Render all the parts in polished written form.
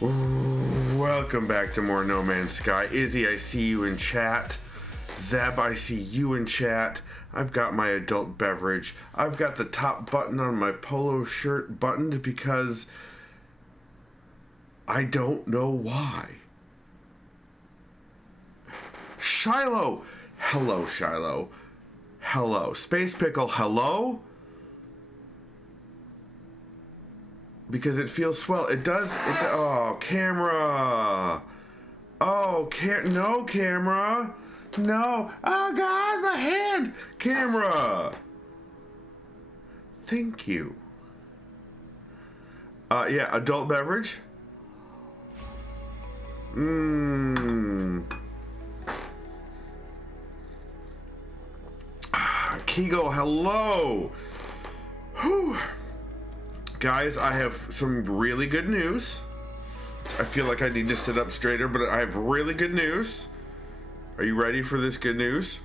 Welcome back to more No Man's Sky. Izzy, I see you in chat. Zeb, I see you in chat. I've got my adult beverage. I've got the top button on my polo shirt buttoned because I don't know why. Shiloh. Hello, Shiloh. Hello. Space Pickle, hello? Because it feels swell. It does. Oh, camera. Oh, no, camera. No. Oh, God, my hand. Camera. Thank you. Yeah, adult beverage. Kegel, hello. Whew. Guys, I have some really good news. I feel like I need to sit up straighter, but I have really good news. Are you ready for this good news?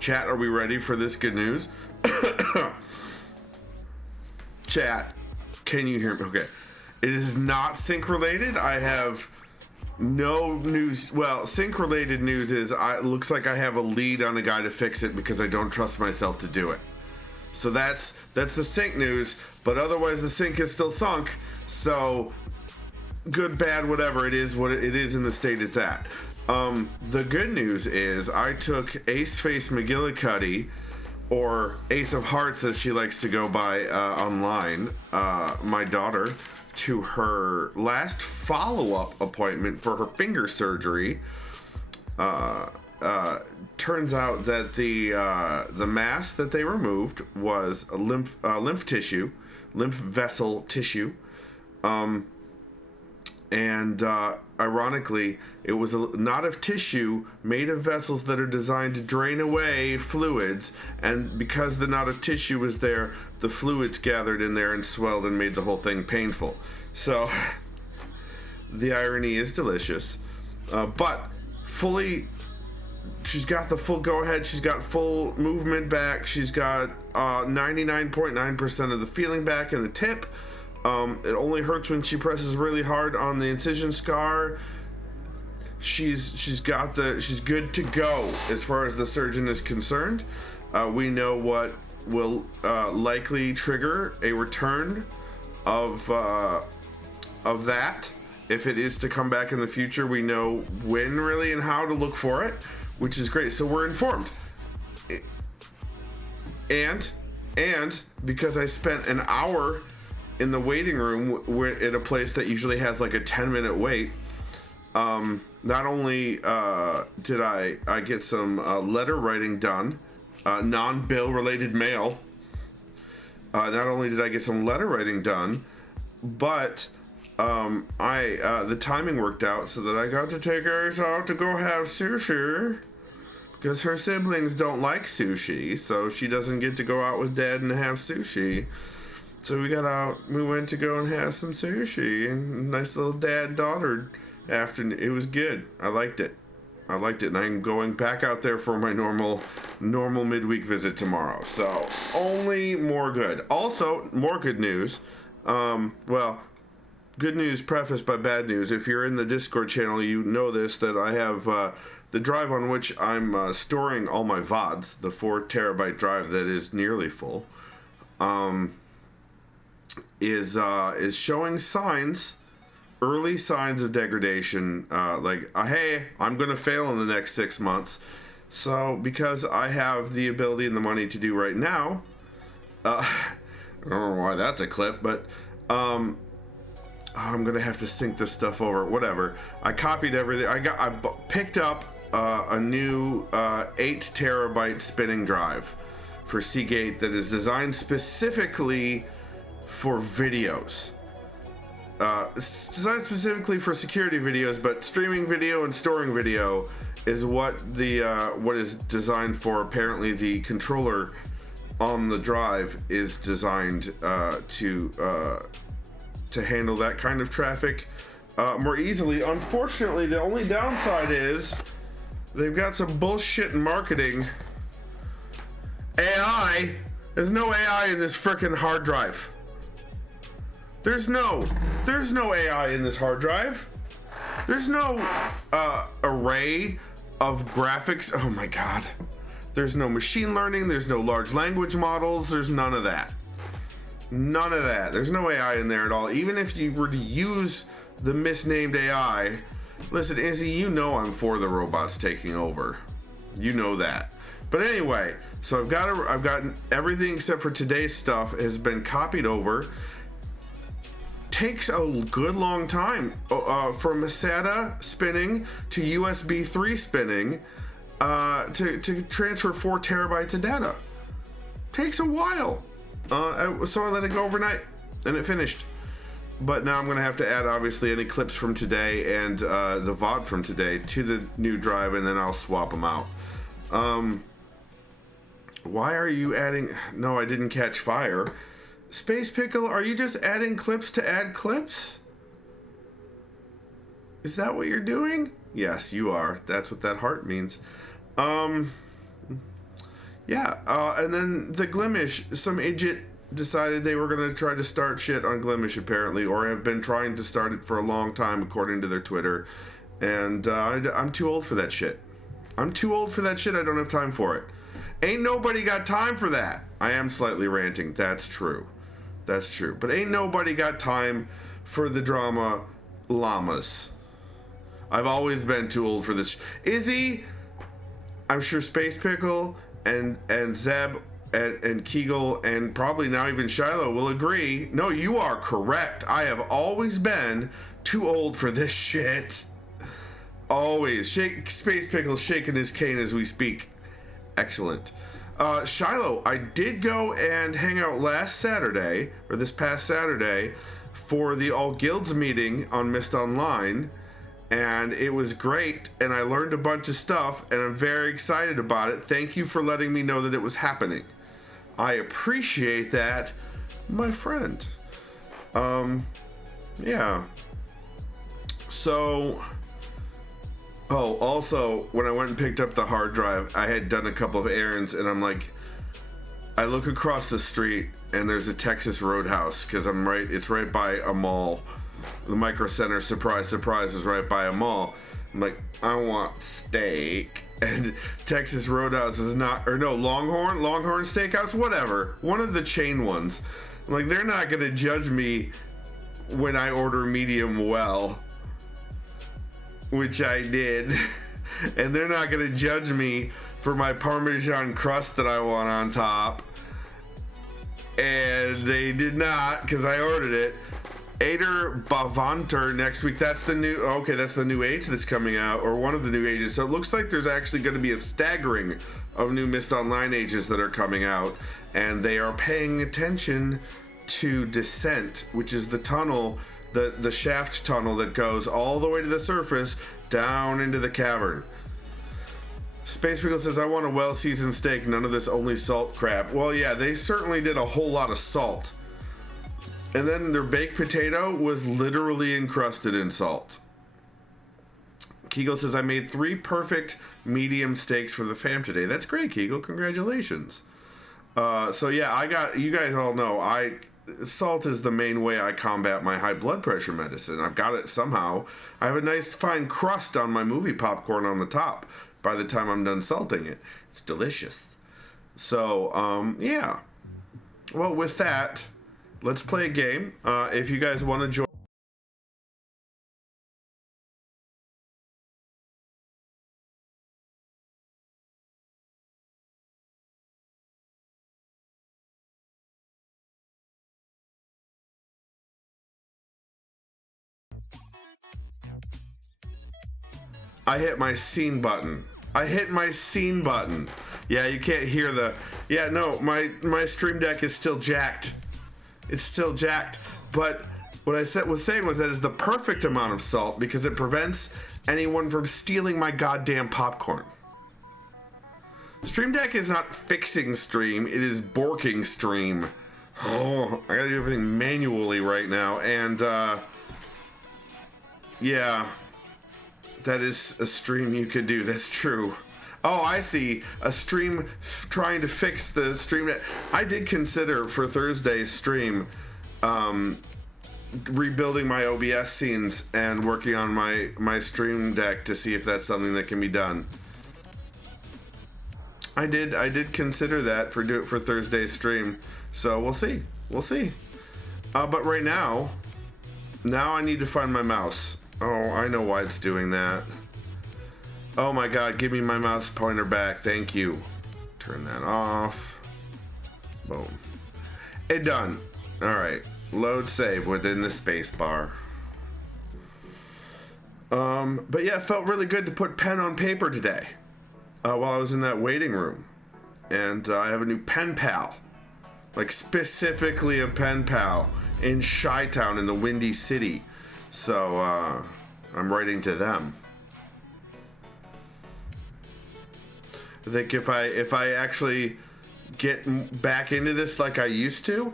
Chat, are we ready for this good news? Chat, can you hear me? Okay. It is not sync related. I have no news. Well, sync related news is it looks like I have a lead on a guy to fix it because I don't trust myself to do it. So that's the sync news, but otherwise the sync is still sunk. So good, bad, whatever it is, what it is in the state it's at. The good news is I took Ace Face McGillicuddy, or Ace of Hearts as she likes to go by online, my daughter, to her last follow-up appointment for her finger surgery. Turns out that the mass that they removed was a lymph vessel tissue, and ironically, it was a knot of tissue made of vessels that are designed to drain away fluids, and because the knot of tissue was there, the fluids gathered in there and swelled and made the whole thing painful. So, the irony is delicious, but fully. She's got the full go-ahead. She's got full movement back. She's got 99.9% of the feeling back in the tip. It only hurts when she presses really hard on the incision scar. She's good to go as far as the surgeon is concerned. We know what will likely trigger a return of that. If it is to come back in the future, we know when really and how to look for it, which is great. So we're informed. And because I spent an hour in the waiting room at a place that usually has like a 10-minute wait, not only did I get some letter writing done, non-bill related mail. Not only did I get some letter writing done, but the timing worked out so that I got to take Ace out to go have sushi, because her siblings don't like sushi, so she doesn't get to go out with Dad and have sushi. So we went to go and have some sushi, and nice little dad-daughter afternoon. It was good. I liked it, and I'm going back out there for my normal midweek visit tomorrow. So only more good. Also, more good news. Good news prefaced by bad news. If you're in the Discord channel, you know this, that I have the drive on which I'm storing all my VODs, the 4 terabyte drive that is nearly full, is showing early signs of degradation, hey, I'm going to fail in the next 6 months. So because I have the ability and the money to do right now, I don't know why that's a clip, but I'm gonna have to sync this stuff over. Whatever. I copied everything. I picked up a new 8 terabyte spinning drive for Seagate that is designed specifically for videos. It's designed specifically for security videos, but streaming video and storing video is what is designed for. Apparently, the controller on the drive is designed to handle that kind of traffic more easily. Unfortunately, the only downside is they've got some bullshit in marketing. AI. There's no AI in this frickin' hard drive. There's no AI in this hard drive. There's no array of graphics. Oh my God. There's no machine learning. There's no large language models. There's none of that. None of that. There's no AI in there at all. Even if you were to use the misnamed AI, listen, Izzy, you know I'm for the robots taking over. You know that. But anyway, so I've gotten everything except for today's stuff has been copied over. Takes a good long time from SATA spinning to USB 3 spinning to transfer 4 terabytes of data. Takes a while. So I let it go overnight and it finished. But now I'm going to have to add obviously any clips from today and the VOD from today to the new drive, and then I'll swap them out. Why are you adding? No, I didn't catch fire. Space Pickle, are you just adding clips to add clips? Is that what you're doing? Yes, you are. That's what that heart means. Yeah, and then the Glimish, some idiot decided they were going to try to start shit on Glimish apparently, or have been trying to start it for a long time according to their Twitter, and I'm too old for that shit. I'm too old for that shit. I don't have time for it. Ain't nobody got time for that. I am slightly ranting. That's true. That's true. But ain't nobody got time for the drama llamas. I've always been too old for this. Izzy, I'm sure Space Pickle and Zeb and Kegel and probably now even Shiloh will agree. No, you are correct. I have always been too old for this shit. Always. Space Pickle shaking his cane as we speak. Excellent. Shiloh, I did go and hang out last Saturday, or this past Saturday, for the All Guilds meeting on Mist Online, and it was great, and I learned a bunch of stuff, and I'm very excited about it. Thank you for letting me know that it was happening. I appreciate that, my friend. Yeah. So... Oh, also, when I went and picked up the hard drive, I had done a couple of errands, and I'm like, I look across the street, and there's a Texas Roadhouse, because it's right by a mall. The Micro Center, surprise, surprise, is right by a mall. I'm like, I want steak. And Texas Roadhouse is not, or no, Longhorn Steakhouse, whatever. One of the chain ones. I'm like, they're not going to judge me when I order medium well. Which I did, and they're not going to judge me for my Parmesan crust that I want on top, and they did not, because I ordered it. Ader Bavanter next week, that's the new age that's coming out, or one of the new ages, so it looks like there's actually going to be a staggering of new Mist Online ages that are coming out, and they are paying attention to Descent, which is the tunnel, the shaft tunnel that goes all the way to the surface down into the cavern. Space Pickle says, I want a well-seasoned steak, none of this only salt crap. Well, yeah, they certainly did a whole lot of salt. And then their baked potato was literally encrusted in salt. Kegel says, I made 3 perfect medium steaks for the fam today. That's great, Kegel. Congratulations. So yeah, you guys all know, salt is the main way I combat my high blood pressure medicine. I've got it somehow. I have a nice fine crust on my movie popcorn on the top by the time I'm done salting it. It's delicious. So, yeah. Well, with that, let's play a game. If you guys want to join... I hit my scene button. Yeah, you can't hear the... Yeah, no, my Stream Deck is still jacked. It's still jacked. But what I was saying was that it's the perfect amount of salt because it prevents anyone from stealing my goddamn popcorn. Stream Deck is not fixing stream, it is borking stream. Oh, I gotta do everything manually right now, and yeah, that is a stream you could do, that's true. Oh, I see, a stream trying to fix the stream. I did consider for Thursday's stream rebuilding my OBS scenes and working on my stream deck to see if that's something that can be done. I did consider that for Thursday's stream, so we'll see. But right now I need to find my mouse. Oh, I know why it's doing that. Oh my god, give me my mouse pointer back. Thank you. Turn that off. Boom. It done. Alright. Load save within the space bar. But yeah, it felt really good to put pen on paper today. While I was in that waiting room. And I have a new pen pal. Like specifically a pen pal in Chi-Town in the Windy City. So I'm writing to them. I think if I actually get back into this like I used to,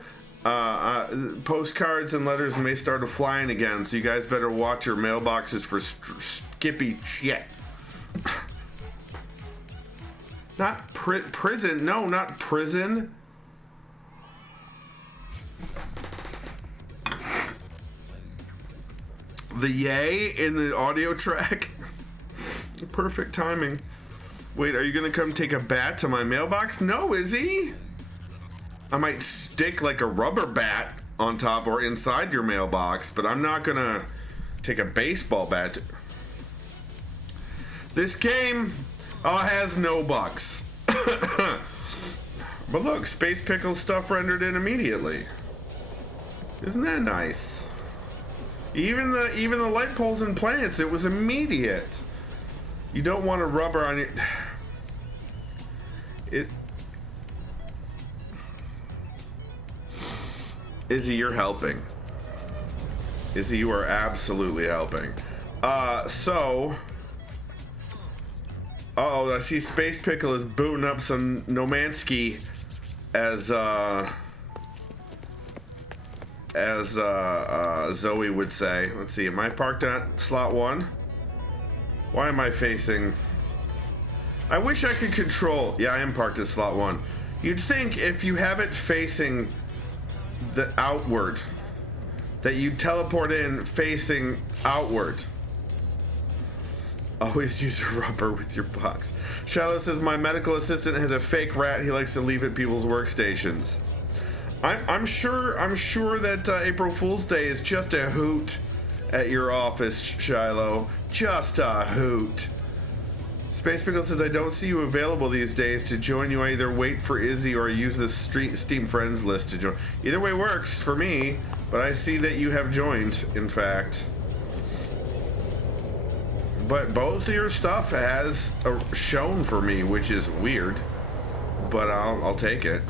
postcards and letters may start flying again. So you guys better watch your mailboxes for Skippy shit. Not prison. No, not prison. The yay in the audio track. Perfect timing. Wait, are you gonna come take a bat to my mailbox? No, is he? I might stick like a rubber bat on top or inside your mailbox, but I'm not gonna take a baseball bat. This game has no bugs. But look, Space Pickle stuff rendered in immediately. Isn't that nice? Even the light poles and planets, it was immediate. You don't want a rubber on your... Izzy, you're helping. Izzy, you are absolutely helping. So... Uh-oh, I see Space Pickle is booting up some Nomansky as Zoe would say. Let's see, am I parked at slot 1? Why am I facing... I wish I could control... Yeah, I am parked at slot 1. You'd think if you have it facing the outward, that you'd teleport in facing outward. Always use a rubber with your box. Shallow says, my medical assistant has a fake rat he likes to leave at people's workstations. I'm sure that April Fool's Day is just a hoot at your office, Shiloh. Just a hoot. Space Pickle says, I don't see you available these days to join you. I either wait for Izzy or use the Steam Friends list to join. Either way works for me, but I see that you have joined, in fact. But both of your stuff has shown for me, which is weird, but I'll take it.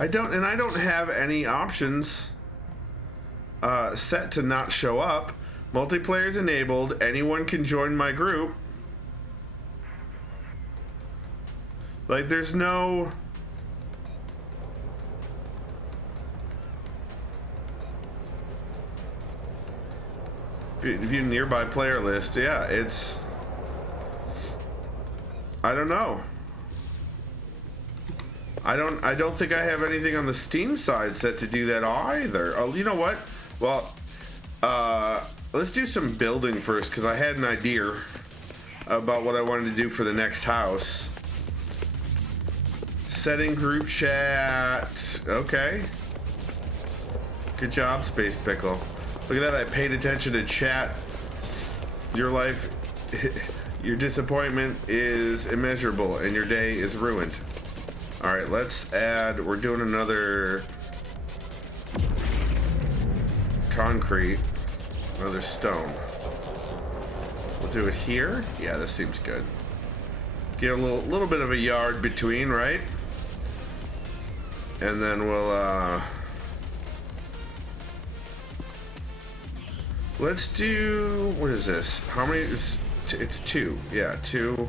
I don't have any options set to not show up. Multiplayer's enabled. Anyone can join my group. Like, there's no... View nearby player list. Yeah, it's... I don't know. I don't think I have anything on the Steam side set to do that either. Oh, you know what? Well, let's do some building first, because I had an idea about what I wanted to do for the next house. Setting group chat. Okay. Good job, Space Pickle. Look at that, I paid attention to chat. Your life, your disappointment is immeasurable and your day is ruined. All right, let's add, we're doing another concrete, another stone. We'll do it here. Yeah, this seems good. Get a little bit of a yard between, right? And then we'll, let's do, what is this? How many is, it's 2. Yeah, 2.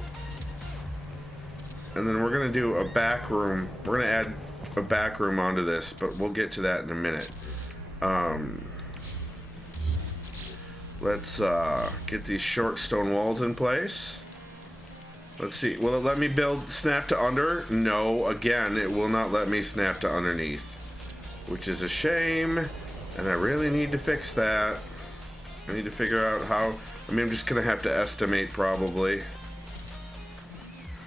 And then we're gonna do a back room. We're gonna add a back room onto this, but we'll get to that in a minute. Let's get these short stone walls in place. Let's see, will it let me build snap to under? No, again, it will not let me snap to underneath. which is a shame, and I really need to fix that. I need to figure out how. I mean, I'm just gonna have to estimate probably.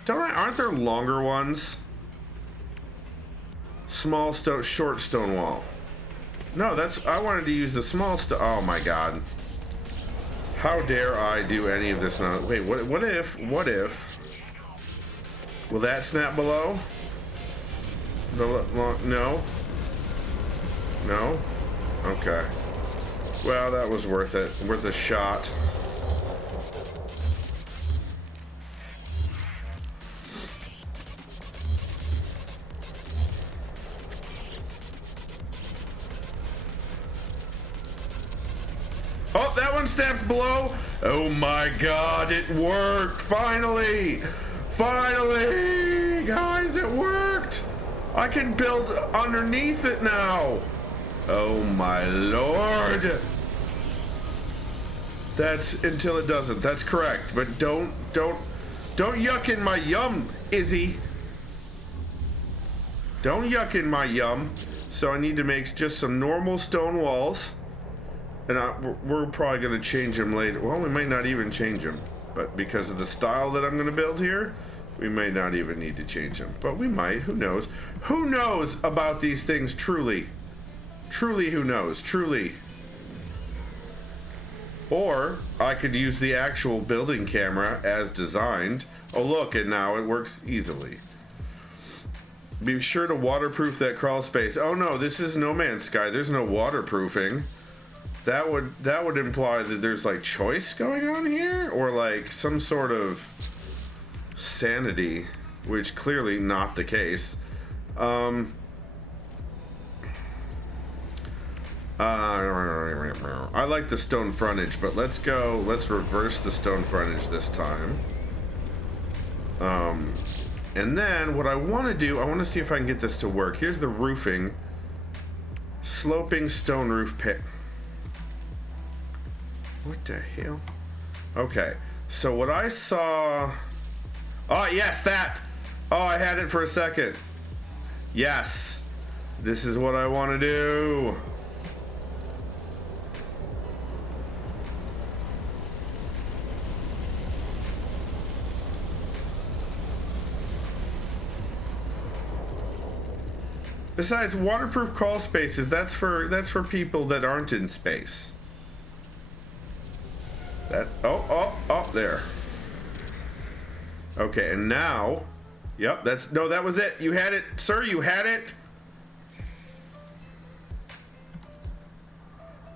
Aren't there longer ones? Small stone, short stone wall. No, I wanted to use the small stone. Oh my god. How dare I do any of this now? Wait, what if? Will that snap below? No? No? Okay. Well, that was worth it. Worth a shot. Oh, that one snaps below. Oh my god, it worked! Finally! Finally! Guys, it worked! I can build underneath it now! Oh my lord! That's until it doesn't. That's correct. But don't yuck in my yum, Izzy. Don't yuck in my yum. So I need to make just some normal stone walls. And we're probably going to change them later. Well, we might not even change them. But because of the style that I'm going to build here, we may not even need to change them. But we might. Who knows? Who knows about these things truly? Truly, who knows? Truly. Or I could use the actual building camera as designed. Oh, look, and now it works easily. Be sure to waterproof that crawl space. Oh no, this is No Man's Sky. There's no waterproofing. That would imply that there's like choice going on here, or like some sort of sanity, which clearly not the case. I like the stone frontage, but let's reverse the stone frontage this time. And then what I want to do, I want to see if I can get this to work. Here's the roofing. Sloping stone roof pit. What the hell? Okay, so what I saw... Oh, yes, that! Oh, I had it for a second. Yes! This is what I want to do. Besides, waterproof crawl spaces, that's for people that aren't in space. Oh, there. Okay, and now, yep, that was it. You had it, sir, you had it.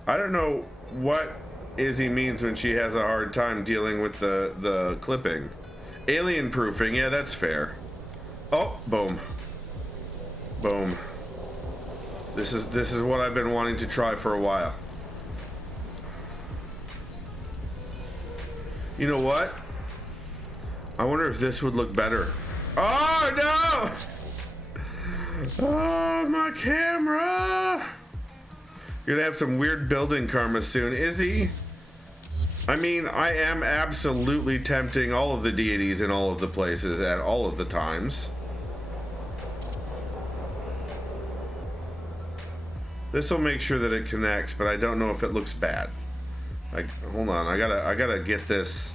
I don't know what Izzy means when she has a hard time dealing with the clipping. Alien proofing, yeah, that's fair. Oh, boom. Boom. This is what I've been wanting to try for a while. You know what? I wonder if this would look better. Oh no! Oh, my camera! You're gonna have some weird building karma soon, Izzy. I mean, I am absolutely tempting all of the deities in all of the places at all of the times. This will make sure that it connects, but I don't know if it looks bad. Like, hold on, I gotta get this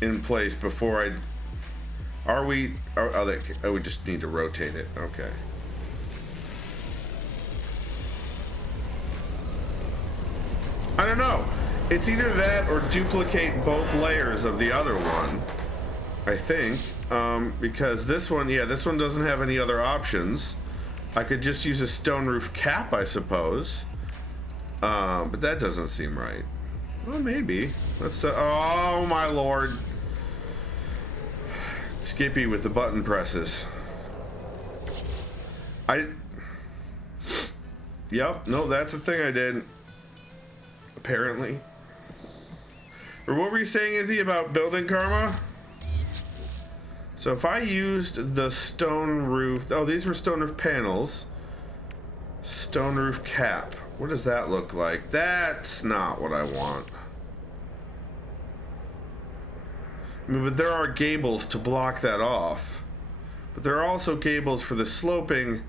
in place before I. We just need to rotate it. Okay. I don't know. It's either that or duplicate both layers of the other one. I think, because this one doesn't have any other options. I could just use a stone roof cap, I suppose. But that doesn't seem right. Well, maybe. Let's. Oh my lord! Skippy with the button presses. Yep. No, that's a thing I did. Apparently. Or what were you saying, Izzy, about building karma? So if I used the stone roof... Oh, these were stone roof panels. Stone roof cap. What does that look like? That's not what I want. I mean, but there are gables to block that off. But there are also gables for the sloping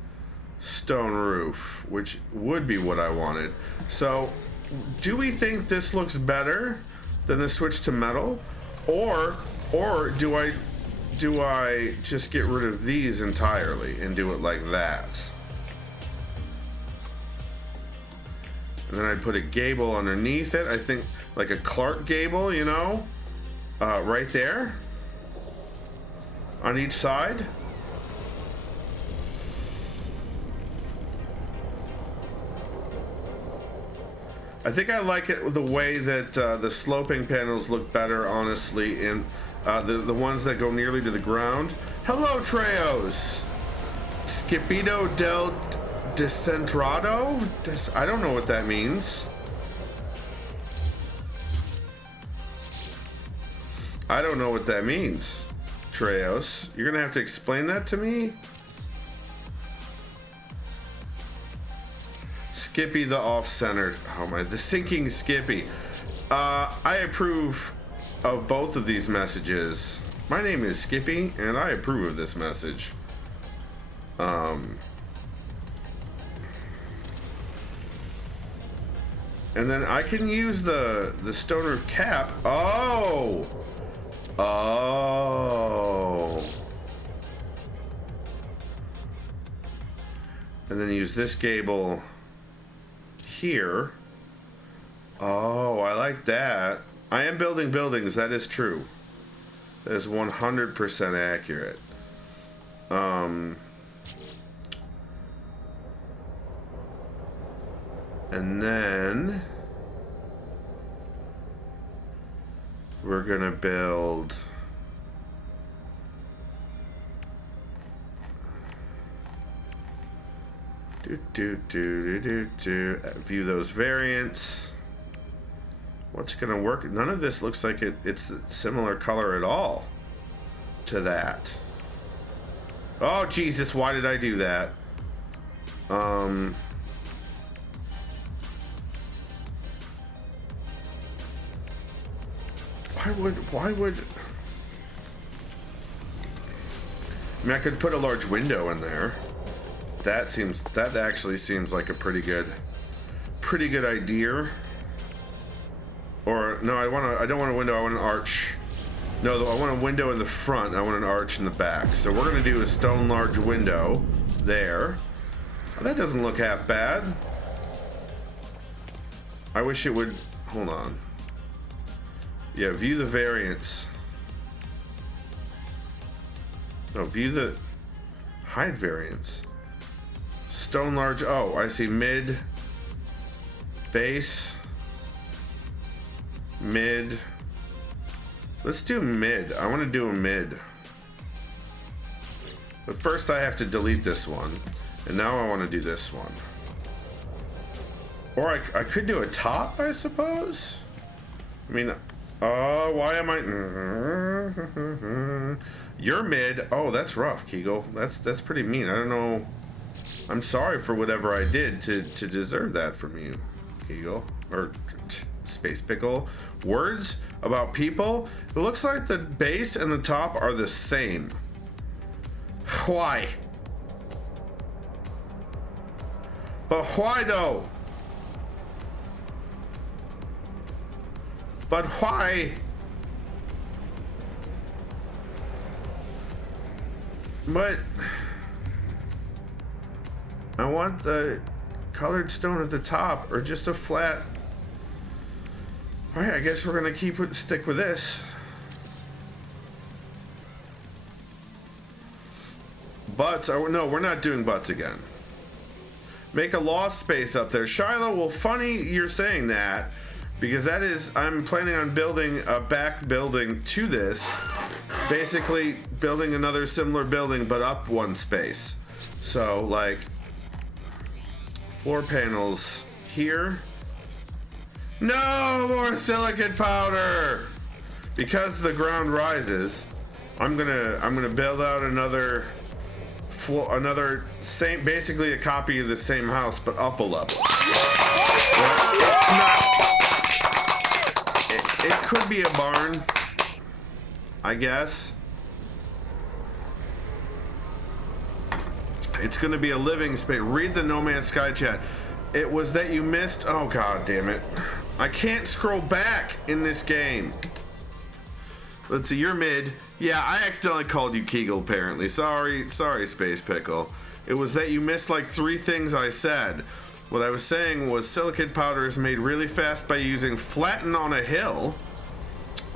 stone roof, which would be what I wanted. So, do we think this looks better than the switch to metal, or do I just get rid of these entirely and do it like that? And then I put a gable underneath it. I think like a Clark gable, you know, right there on each side. I think I like it the way that the sloping panels look better, honestly, in the ones that go nearly to the ground. Hello, Treos. Skipito del Descentrado? I don't know what that means. I don't know what that means, Treos. You're gonna have to explain that to me. Skippy the off-centered. Oh my, the sinking Skippy. I approve of both of these messages. My name is Skippy, and I approve of this message. And then I can use the stoner cap. Oh! And then use this gable here. Oh, I like that. I am building buildings, that is true. That is 100% accurate. And then we're gonna build view those variants. What's gonna work? None of this looks like it's the similar color at all to that. Oh Jesus, why did I do that? Why would I mean, I could put a large window in there. That actually seems like a pretty good idea. Or no, I don't want a window, I want an arch. No, though, I want a window in the front, I want an arch in the back. So we're gonna do a stone large window there. Oh, that doesn't look half bad. I wish it would, hold on. Yeah, view the variants. No, view the hide variants. Stone large, oh, I see mid, base, mid. Let's do mid. I want to do a mid. But first I have to delete this one. And now I want to do this one. Or I could do a top, I suppose? I mean, oh, why am I... You're mid. Oh, that's rough, Kegel. That's pretty mean. I don't know. I'm sorry for whatever I did to deserve that from you, Kegel. Or Space Pickle. Words about people. It looks like the base and the top are the same. Why? But why though? But why? But I want the colored stone at the top, or just a flat. All right, I guess we're gonna stick with this. Butts? Oh, no, we're not doing butts again. Make a loft space up there, Shiloh. Well, funny you're saying that, because that is, I'm planning on building a back building to this, basically building another similar building but up one space. So like floor panels here. No more silicate powder! Because the ground rises, I'm gonna build out another same, basically a copy of the same house but up a level. It's not. It could be a barn, I guess. It's going to be a living space. Read the No Man's Sky chat. It was that you missed. Oh, god damn it. I can't scroll back in this game. Let's see, you're mid. Yeah, I accidentally called you Kegel, apparently. Sorry, Space Pickle. It was that you missed like 3 things I said. What I was saying was silicate powder is made really fast by using flatten on a hill.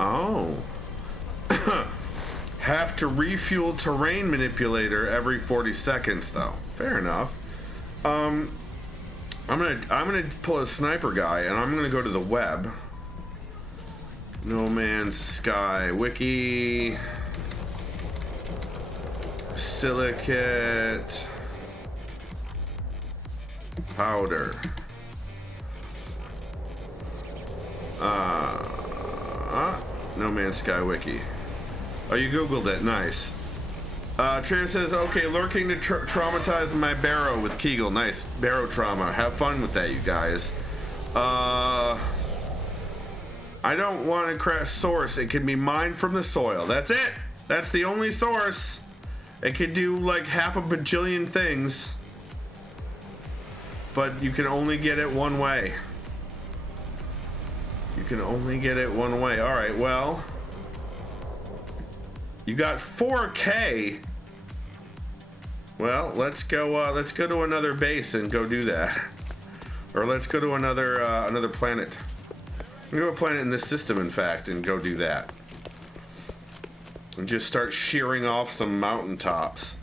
Oh. Have to refuel terrain manipulator every 40 seconds though. Fair enough. I'm gonna pull a sniper guy and I'm gonna go to the web. No Man's Sky wiki. Silicate powder. No Man's Sky wiki. Oh, you googled it. Nice. Trader says, okay, lurking to traumatize my barrow with Kegel. Nice. Barrow trauma. Have fun with that, you guys. I don't want to crash source. It can be mined from the soil. That's it. That's the only source. It can do like half a bajillion things. But you can only get it one way. You can only get it one way. All right, well. You got 4K. Well, let's go to another base and go do that. Or let's go to another planet. Go to a planet in this system, in fact, and go do that. And just start shearing off some mountaintops.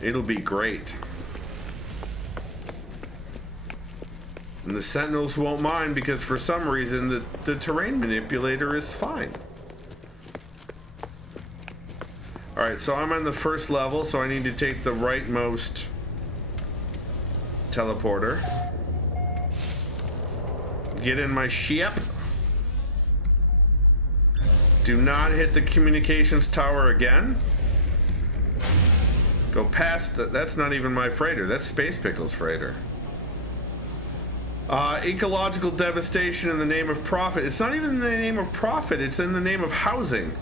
It'll be great. And the Sentinels won't mind because for some reason the terrain manipulator is fine. Alright, so I'm on the first level, so I need to take the rightmost teleporter. Get in my ship. Do not hit the communications tower again. Go past that's not even my freighter, that's Space Pickle's freighter. Ecological devastation in the name of profit. It's not even in the name of profit, it's in the name of housing.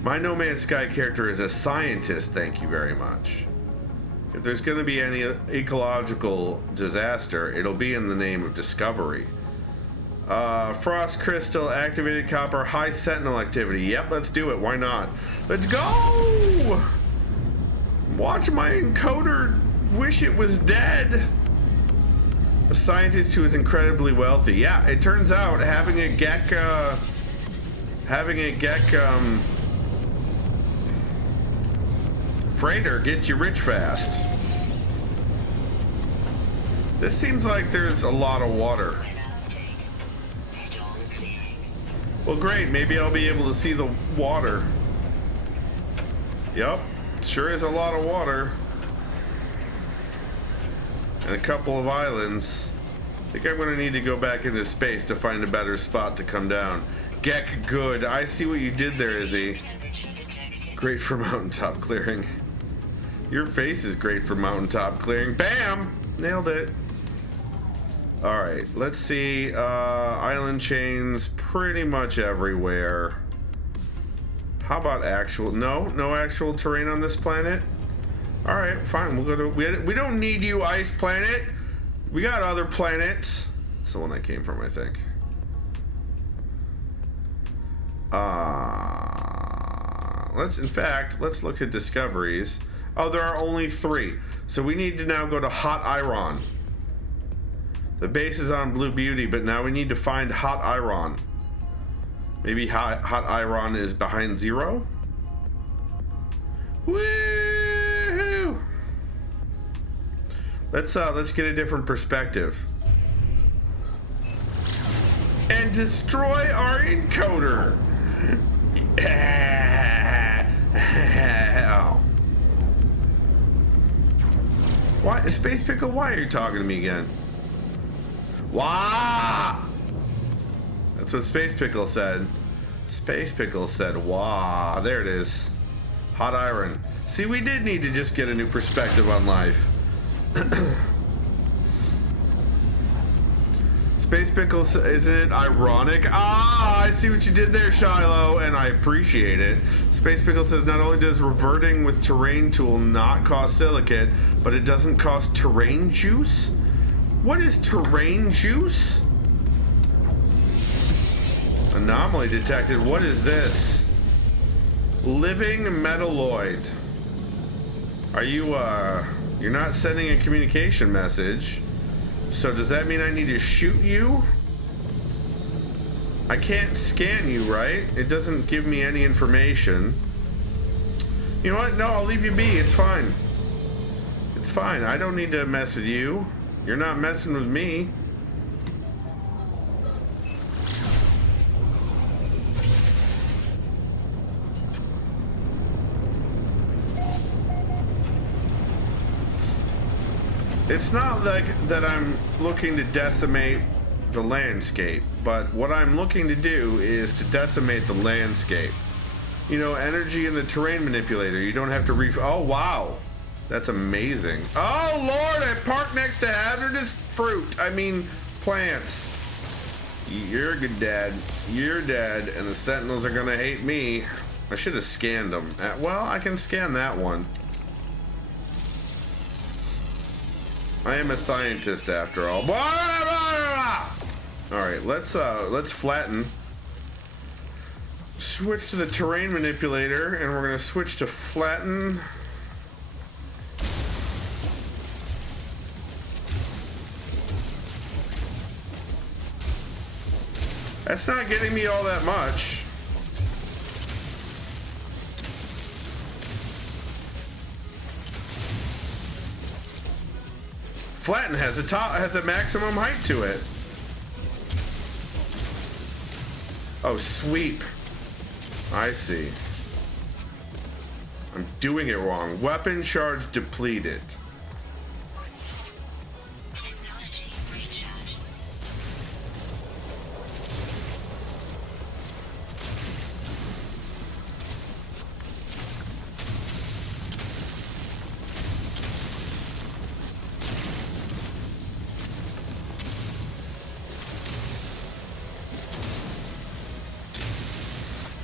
My No Man's Sky character is a scientist, thank you very much. If there's going to be any ecological disaster, it'll be in the name of discovery. Frost crystal, activated copper, high sentinel activity. Yep, let's do it. Why not? Let's go! Watch my encoder wish it was dead. A scientist who is incredibly wealthy. Yeah, it turns out having a Gek freighter gets you rich fast. This seems like there's a lot of water. Well, great. Maybe I'll be able to see the water. Yep. Sure is a lot of water. And a couple of islands. I think I'm going to need to go back into space to find a better spot to come down. Gek good. I see what you did there, Izzy. Great for mountaintop clearing. Your face is great for mountaintop clearing. Bam! Nailed it. Alright, let's see. Island chains pretty much everywhere. How about actual... No actual terrain on this planet? Alright, fine. We'll go to... We don't need you, ice planet. We got other planets. That's the one I came from, I think. Let's look at discoveries. Oh, there are only 3. So we need to now go to Hot Iron. The base is on Blue Beauty, but now we need to find Hot Iron. Maybe Hot Iron is behind 0? Woohoo! Let's get a different perspective. And destroy our encoder. Why, Space Pickle? Why are you talking to me again? Wah! That's what Space Pickle said. Space Pickle said, wah. There it is. Hot iron. See, we did need to just get a new perspective on life. Space Pickles, isn't it ironic? Ah, I see what you did there, Shiloh, and I appreciate it. Space Pickle says not only does reverting with terrain tool not cost silicate, but it doesn't cost terrain juice? What is terrain juice? Anomaly detected. What is this? Living metalloid. Are you, you're not sending a communication message. So does that mean I need to shoot you? I can't scan you, right? It doesn't give me any information. You know what? No, I'll leave you be. It's fine. It's fine. I don't need to mess with you. You're not messing with me. It's not like that I'm looking to decimate the landscape, but what I'm looking to do is to decimate the landscape. You know, energy in the terrain manipulator. You don't have to oh, wow. That's amazing. Oh, Lord, I parked next to hazardous fruit. I mean, plants. You're good, Dad. You're dead, and the Sentinels are gonna hate me. I should have scanned them. Well, I can scan that one. I am a scientist after all. Alright, let's flatten. Switch to the terrain manipulator, and we're gonna switch to flatten. That's not getting me all that much. Flatten has a maximum height to it. Oh, sweep. I see. I'm doing it wrong. Weapon charge depleted. Technology recharge.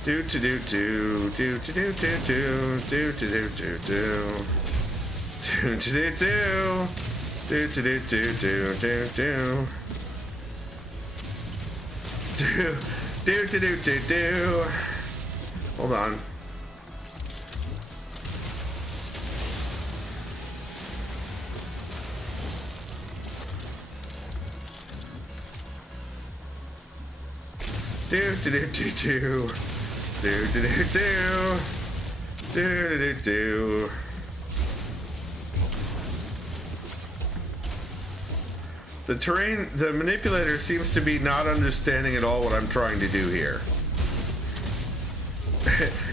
Do to do do do to do do do do to do do do do to do do do to do do do do do do to do do do. Hold on. Do do do do do. Do do do do do do do. The manipulator seems to be not understanding at all what I'm trying to do here.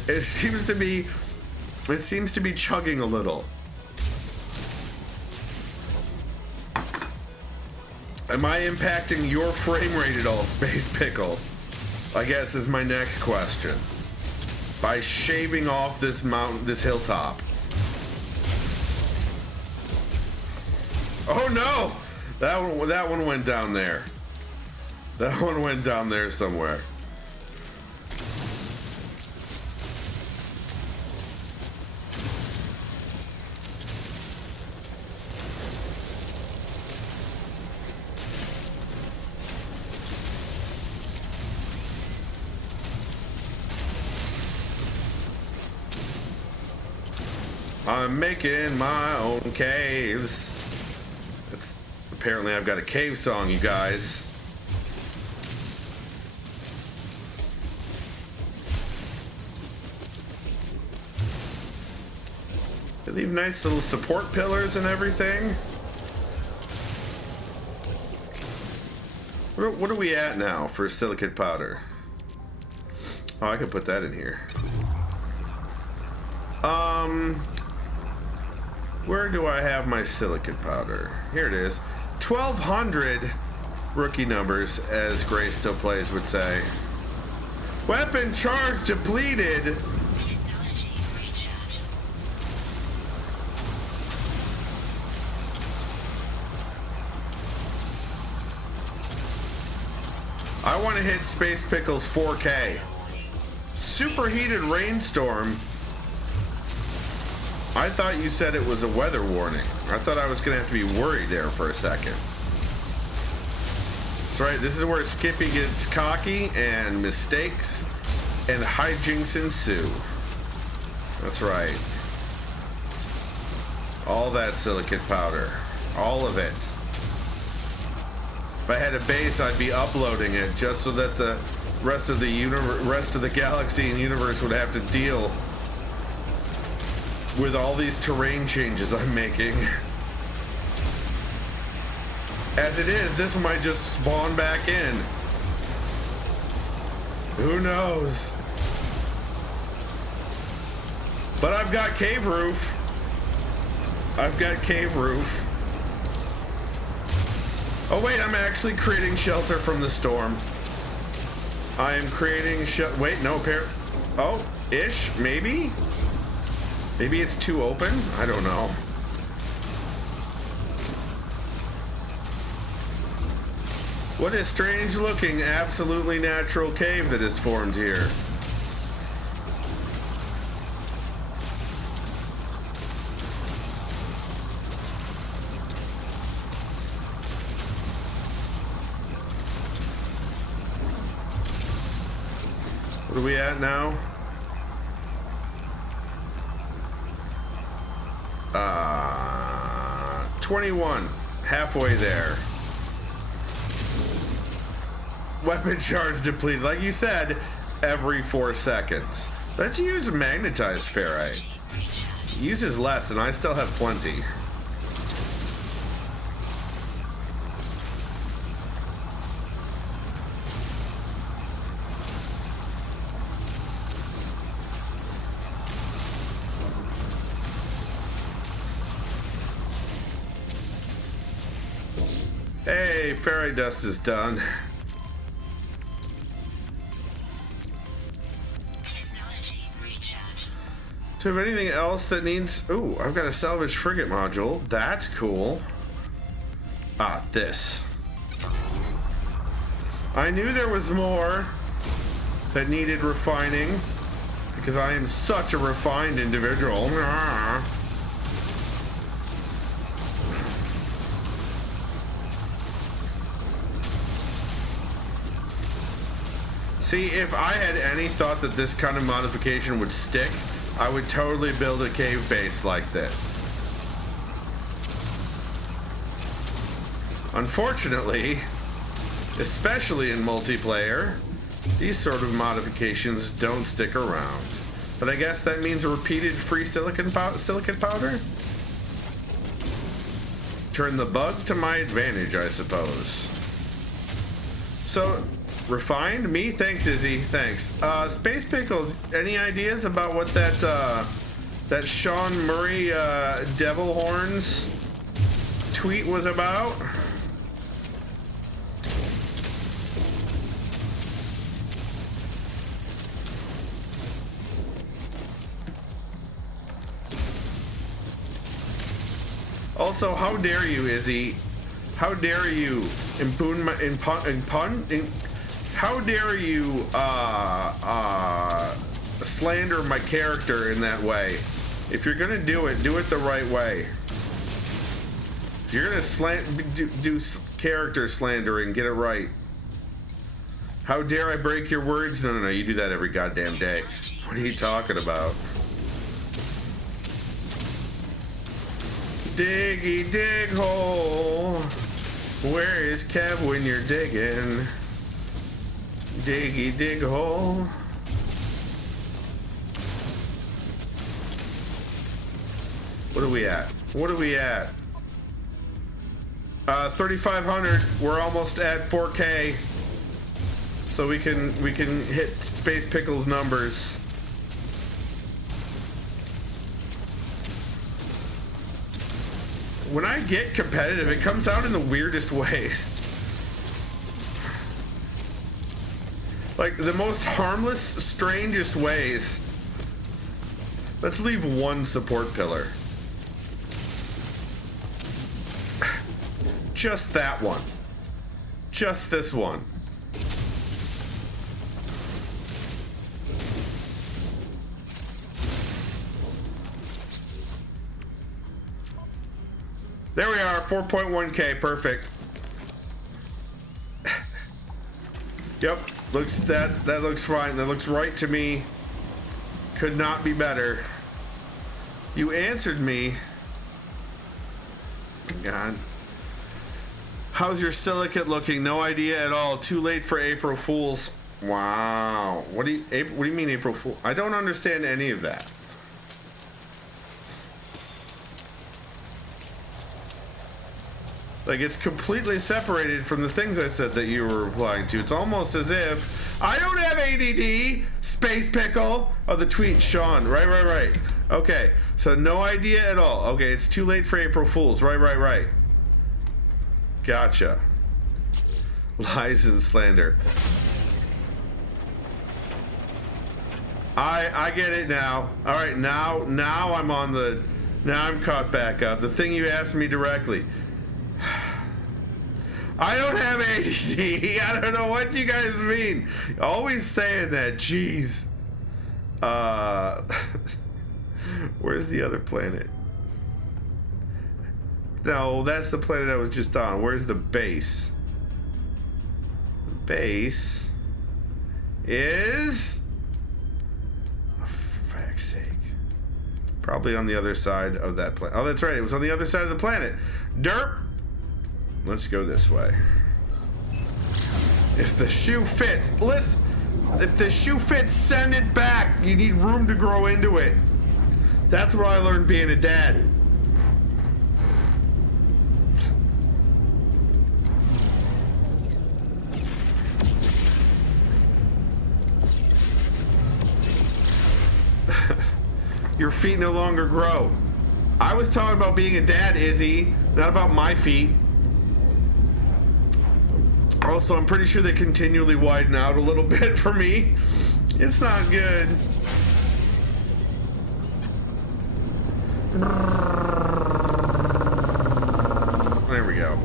It seems to be chugging a little. Am I impacting your frame rate at all, Space Pickle? I guess is my next question. By shaving off this mountain, this hilltop. Oh no! That one went down there. That one went down there somewhere. I'm making my own caves. Apparently I've got a cave song, you guys. They leave nice little support pillars and everything. What are we at now for silicate powder? Oh, I could put that in here. Where do I have my silicate powder? Here it is. 1,200 rookie numbers, as Gray Still Plays would say. Weapon charge depleted. Technology recharge. I want to hit Space Pickles 4K. Superheated rainstorm. I thought you said it was a weather warning. I thought I was going to have to be worried there for a second. That's right. This is where Skippy gets cocky and mistakes and hijinks ensue. That's right. All that silicate powder. All of it. If I had a base, I'd be uploading it just so that the rest of the galaxy and universe would have to deal with all these terrain changes I'm making. As it is, this might just spawn back in. Who knows? But I've got cave roof. I've got cave roof. Oh wait, I'm actually creating shelter from the storm. I am creating wait, no, oh, ish, maybe? Maybe it's too open? I don't know. What a strange looking, absolutely natural cave that is formed here. What are we at now? 21. Halfway there. Weapon charge depleted. Like you said, every 4 seconds. Let's use magnetized ferrite. Uses less, and I still have plenty. Hey, ferrite dust is done. Do you have anything else that needs... Ooh, I've got a salvage frigate module. That's cool. Ah, this. I knew there was more that needed refining because I am such a refined individual. See, if I had any thought that this kind of modification would stick, I would totally build a cave base like this. Unfortunately, especially in multiplayer, these sort of modifications don't stick around. But I guess that means repeated free silicate powder? Turn the bug to my advantage, I suppose. So... Refined? Me? Thanks, Izzy. Thanks. Space Pickle, any ideas about what that Sean Murray Devil Horns tweet was about? Also, how dare you, Izzy? How dare you how dare you slander my character in that way? If you're gonna do it the right way. If you're gonna do character slandering, get it right. How dare I break your words? No, you do that every goddamn day. What are you talking about? Diggy dig hole. Where is Kev when you're digging? Diggy dig hole. What are we at? What are we at? 3,500. We're almost at 4K. So we can hit Space Pickle's numbers. When I get competitive, it comes out in the weirdest ways. Like, the most harmless, strangest ways. Let's leave one support pillar. Just that one. Just this one. There we are, 4.1K, perfect. Yep, that looks fine. That looks right to me. Could not be better. You answered me. God. How's your silicate looking? No idea at all. Too late for April Fools. Wow. What do you mean April Fool? I don't understand any of that. Like, it's completely separated from the things I said that you were replying to. It's almost as if I don't have ADD. Space Pickle. Oh, the tweet, Sean. Right. Okay, so no idea at all. Okay, it's too late for April Fools. Right. Gotcha. Lies and slander. I get it now. All right, now I'm on the. Now I'm caught back up. The thing you asked me directly. I don't have ADD. I don't know what you guys mean. Always saying that. Jeez. Where's the other planet? No, that's the planet I was just on. Where's the base? The base is... Oh, for fuck's sake. Probably on the other side of that planet. Oh, that's right. It was on the other side of the planet. Derp. Let's go this way. If the shoe fits, listen. If the shoe fits, send it back. You need room to grow into it. That's what I learned being a dad. Your feet no longer grow. I was talking about being a dad, Izzy, not about my feet. Also, I'm pretty sure they continually widen out a little bit for me. It's not good. There we go.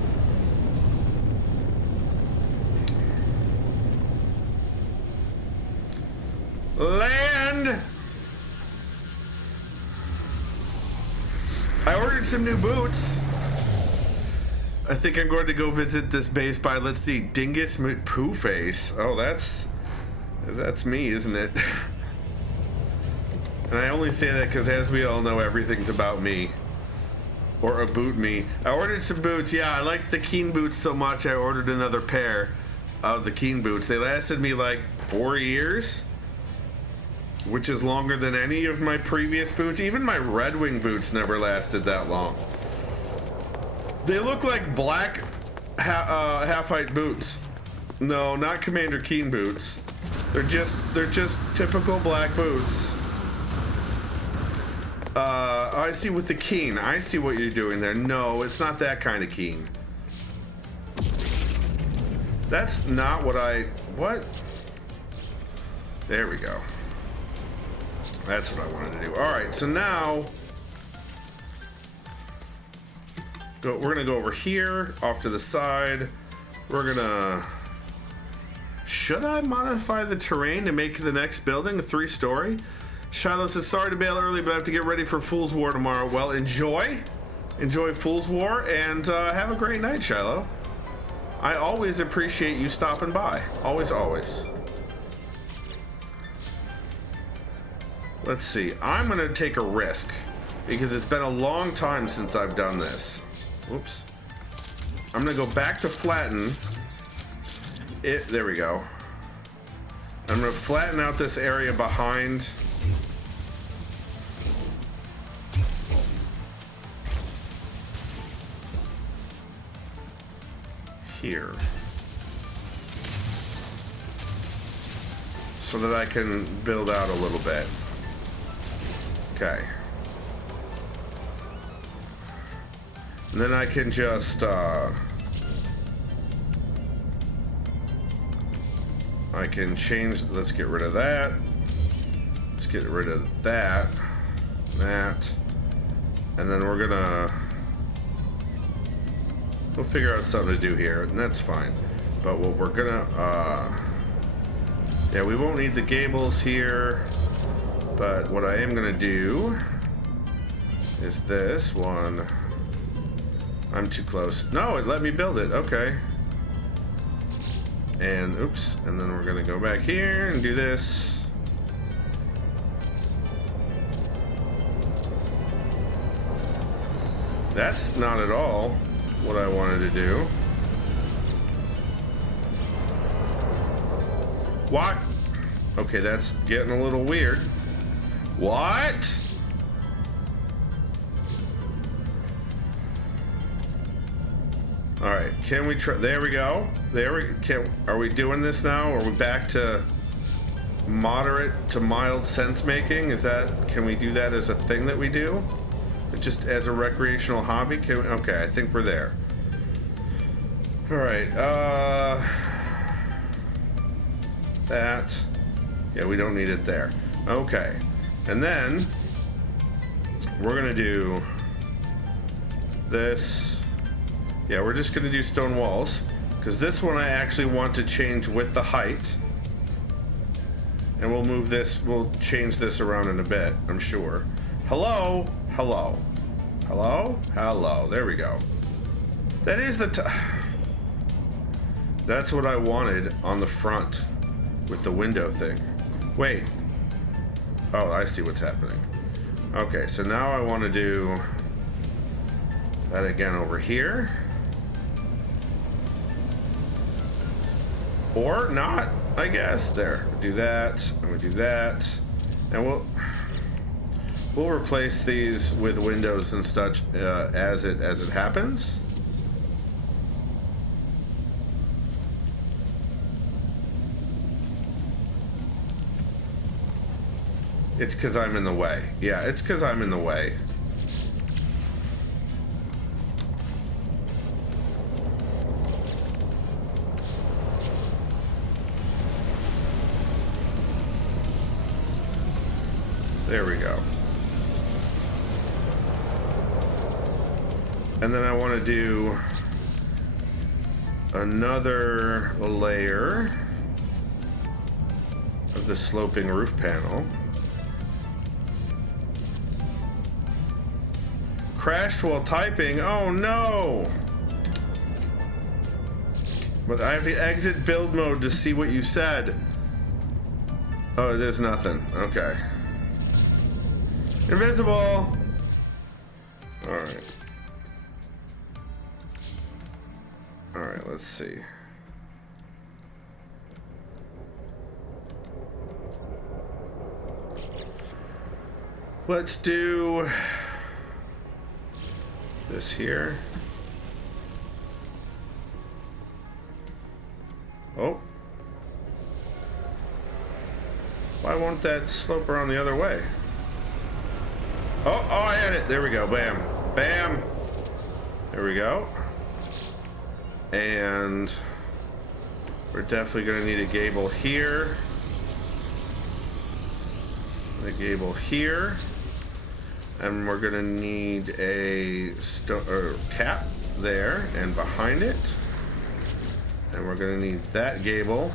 Land! I ordered some new boots. I think I'm going to go visit this base by, let's see, Dingus Poo Face. Oh, that's me, isn't it? And I only say that because, as we all know, everything's about me. Or about me. I ordered some boots. Yeah, I liked the Keen boots so much, I ordered another pair of the Keen boots. They lasted me like 4 years, which is longer than any of my previous boots. Even my Red Wing boots never lasted that long. They look like black half-height boots. No, not Commander Keen boots. They're just typical black boots. I see with the Keen. I see what you're doing there. No, it's not that kind of Keen. That's not what what? There we go. That's what I wanted to do. All right, so now we're gonna go over here, off to the side. We're gonna. Should I modify the terrain to make the next building a 3-story? Shiloh says, sorry to bail early, but I have to get ready for Fool's War tomorrow. Well, enjoy Fool's War, and have a great night, Shiloh. I always appreciate you stopping by. Always, always. Let's see. I'm gonna take a risk because it's been a long time since I've done this. Oops. I'm gonna go back to flatten it. There we go. I'm gonna flatten out this area behind. Here. So that I can build out a little bit. Okay. And then I can just, I can change, let's get rid of that. Let's get rid of that. And then we're gonna, we'll figure out something to do here, and that's fine. But what we're gonna, yeah, we won't need the gables here. But what I am gonna do is this one. I'm too close. No, it let me build it. Okay. And oops. And then we're gonna go back here and do this. That's not at all what I wanted to do. What? Okay, that's getting a little weird. What? All right, can we try? There we go. There we can. Are we doing this now? Are we back to moderate to mild sense making? Is that? Can we do that as a thing that we do? Just as a recreational hobby? Can we, okay, I think we're there. All right. That. Yeah, we don't need it there. Okay, and then we're gonna do this. Yeah, we're just gonna do stone walls because this one I actually want to change with the height, and we'll move this. We'll change this around in a bit, I'm sure. Hello, hello, hello, hello. There we go. That is that's what I wanted on the front with the window thing. Wait. Oh, I see what's happening. Okay, so now I want to do that again over here. Or not, I guess. There. Do that, and we do that. And we'll replace these with windows and such as it happens. It's because I'm in the way. Yeah, it's because I'm in the way. There we go. And then I want to do another layer of the sloping roof panel. Crashed while typing. Oh no! But I have to exit build mode to see what you said. Oh, there's nothing. Okay. Invisible! Alright. Alright, let's see. Let's do this here. Oh. Why won't that slope around the other way? Oh, I had it. There we go. Bam. Bam. There we go. And we're definitely going to need a gable here. A gable here. And we're going to need a cap there and behind it. And we're going to need that gable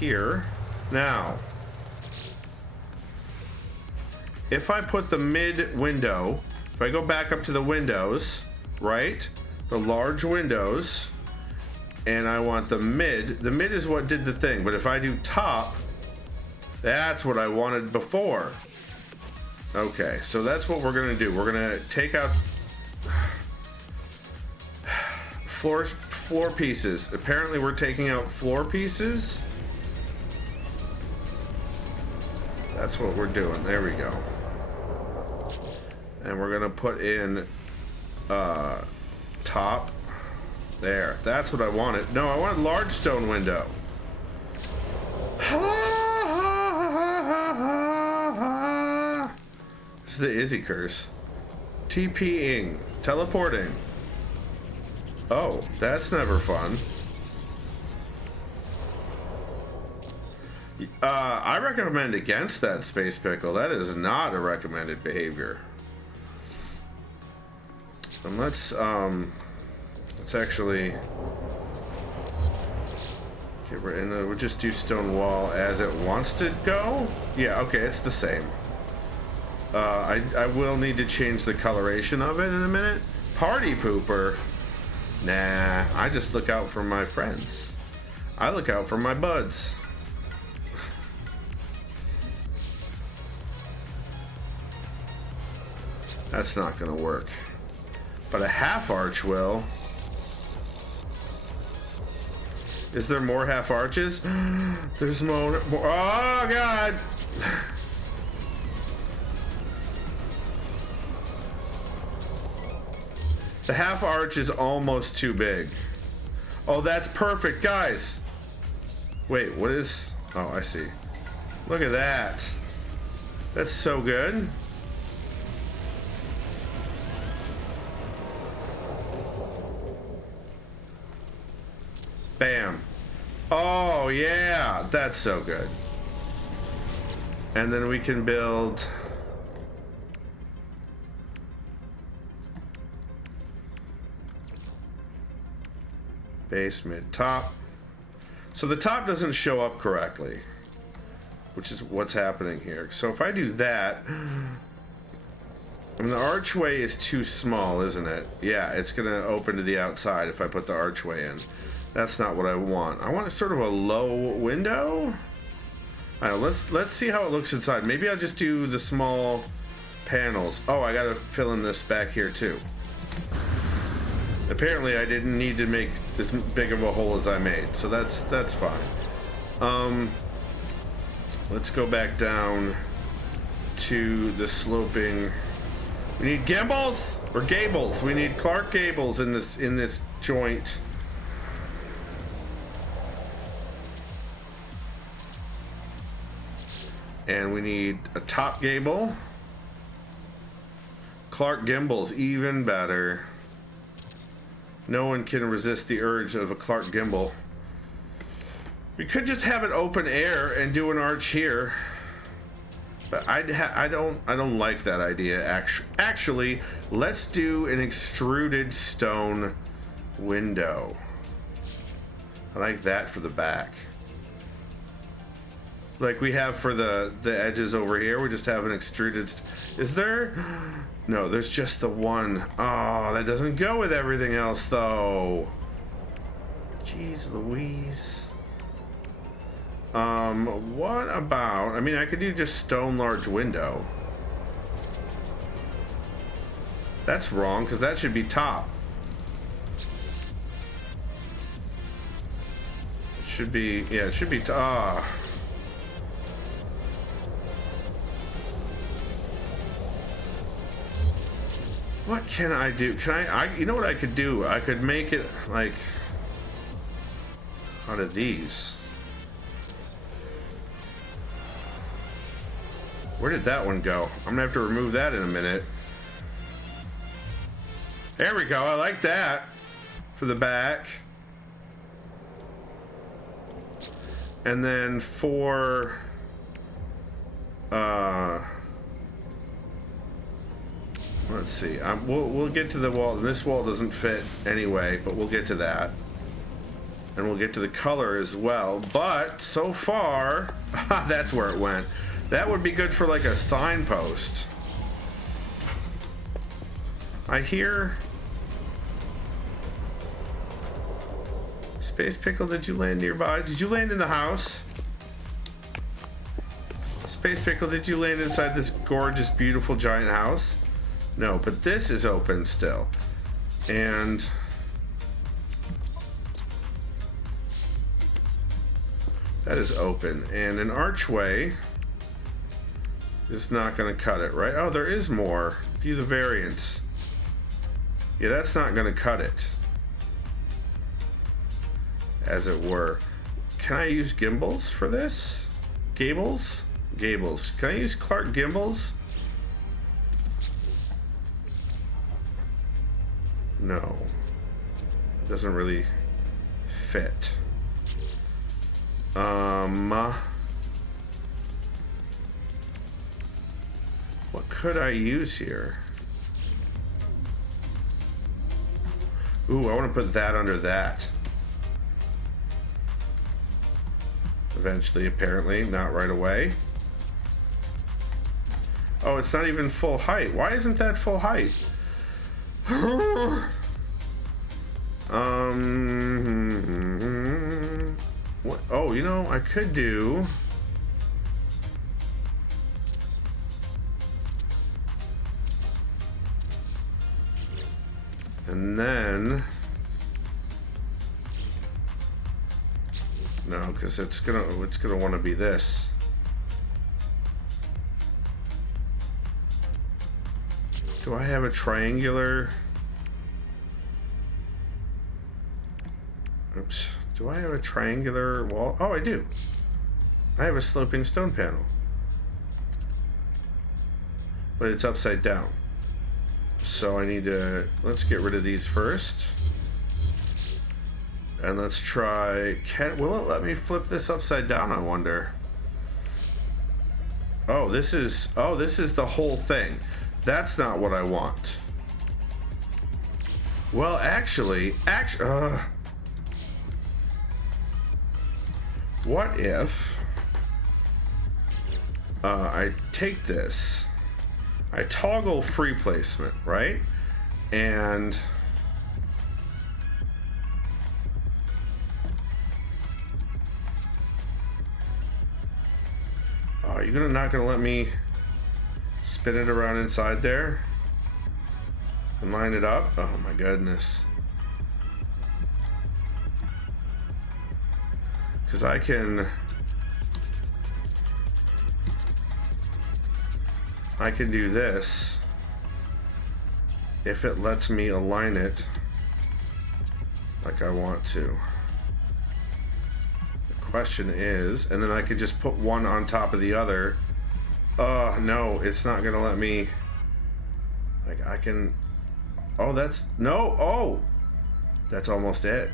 here. Now, if I put the mid window, if I go back up to the windows, right? The large windows, and I want the mid is what did the thing, but if I do top, that's what I wanted before. Okay, so that's what we're gonna do. We're gonna take out floor pieces. Apparently we're taking out floor pieces. That's what we're doing. There we go. And we're gonna put in top there. That's what I wanted. No, I wanted large stone window. This is the Izzy curse. TPing, teleporting. Oh, that's never fun. I recommend against that, Space Pickle. That is not a recommended behavior. And let's actually get rid of it. We'll just do stone wall as it wants to go. Yeah, okay, it's the same. I will need to change the coloration of it in a minute, Party pooper? Nah, I just look out for my friends. I look out for my buds. That's not gonna work. But a half arch will. Is there more half arches? There's more. Oh, God! The half arch is almost too big. Oh, that's perfect, guys. Wait, what is... Oh, I see. Look at that. That's so good. Bam. Oh, yeah. That's so good. And then we can build... basement, top. So the top doesn't show up correctly, which is what's happening here. So if I do that, I mean, the archway is too small, isn't it? Yeah, it's gonna open to the outside if I put the archway in. That's not what I want. I want sort of a low window. I don't know, let's see how it looks inside. Maybe I'll just do the small panels. Oh, I gotta fill in this back here too. Apparently I didn't need to make as big of a hole as I made, so that's fine. Let's go back down to the sloping. We need gimbals or gables. We need Clark Gables in this joint. And we need a top gable. Clark Gimbals, even better. No one can resist the urge of a Clark Gimbal. We could just have it open air and do an arch here, but I don't like that idea. Actually, let's do an extruded stone window. I like that for the back, like we have for the edges over here. We just have an extruded. Is there? No, there's just the one. Oh, that doesn't go with everything else, though. Jeez Louise. What about... I mean, I could do just stone large window. That's wrong, because that should be top. It should be... Yeah, it should be... What can I do? Can I you know what I could do? I could make it like out of these. Where did that one go? I'm gonna have to remove that in a minute. There we go. I like that for the back. And then for let's see. We'll get to the wall. This wall doesn't fit anyway, but we'll get to that. And we'll get to the color as well. But so far, that's where it went. That would be good for like a signpost. I hear... Space Pickle, did you land nearby? Did you land in the house? Space Pickle, did you land inside this gorgeous, beautiful, giant house? No, but this is open still. And that is open. And an archway is not going to cut it, right? Oh, there is more. View the variants. Yeah, that's not going to cut it, as it were. Can I use gimbals for this? Gables? Gables. Can I use Clark Gimbals? No, it doesn't really fit. What could I use here? Ooh, I want to put that under that. Eventually, apparently, not right away. Oh, it's not even full height. Why isn't that full height? What? Oh, you know, I could do. And then. No, because it's gonna want to be this. Do I have a triangular? Oops. Do I have a triangular wall? Oh, I do. I have a sloping stone panel. But it's upside down. So I need to... Let's get rid of these first. And let's try... Will it let me flip this upside down, I wonder? Oh, this is the whole thing. That's not what I want. Well, actually... What if I take this, I toggle free placement, right? And you're not gonna let me spin it around inside there and line it up? Oh my goodness. Because I can do this if it lets me align it like I want to. The question is, and then I could just put one on top of the other. No, it's not gonna let me. Like I can. Oh, that's no. Oh, that's almost it.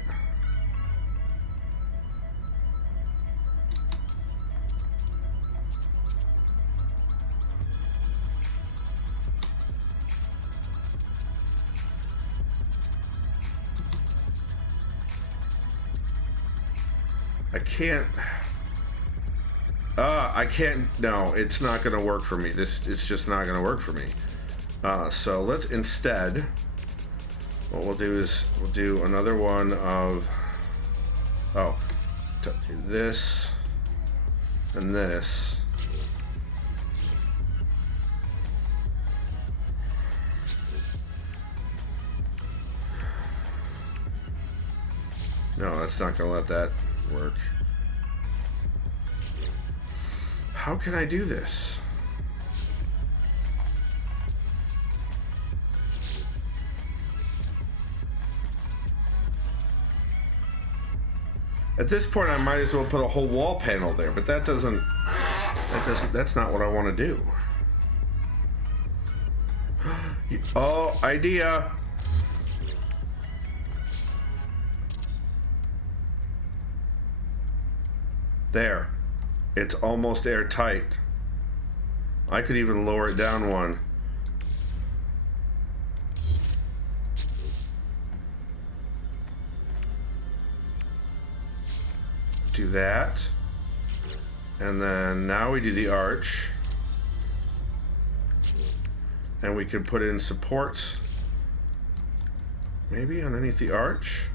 I can't, no, it's not gonna work for me. It's just not gonna work for me. So let's instead, what we'll do is, we'll do another one of, this, and this. No, that's not gonna let that work. How can I do this? At this point, I might as well put a whole wall panel there, but that's not what I want to do. Oh, idea. There. It's almost airtight. I could even lower it down one. Do that. And then now we do the arch. And we can put in supports. Maybe underneath the arch.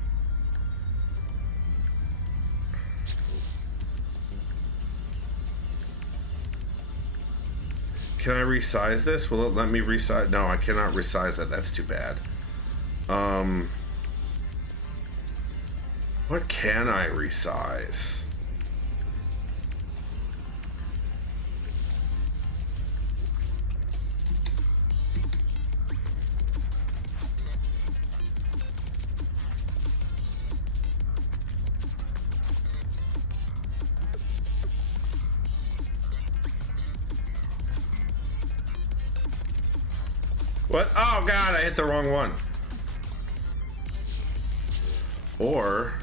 Can I resize this? Will it let me resize? No, I cannot resize that. That's too bad. What can I resize? What? Oh God, I hit the wrong one. Or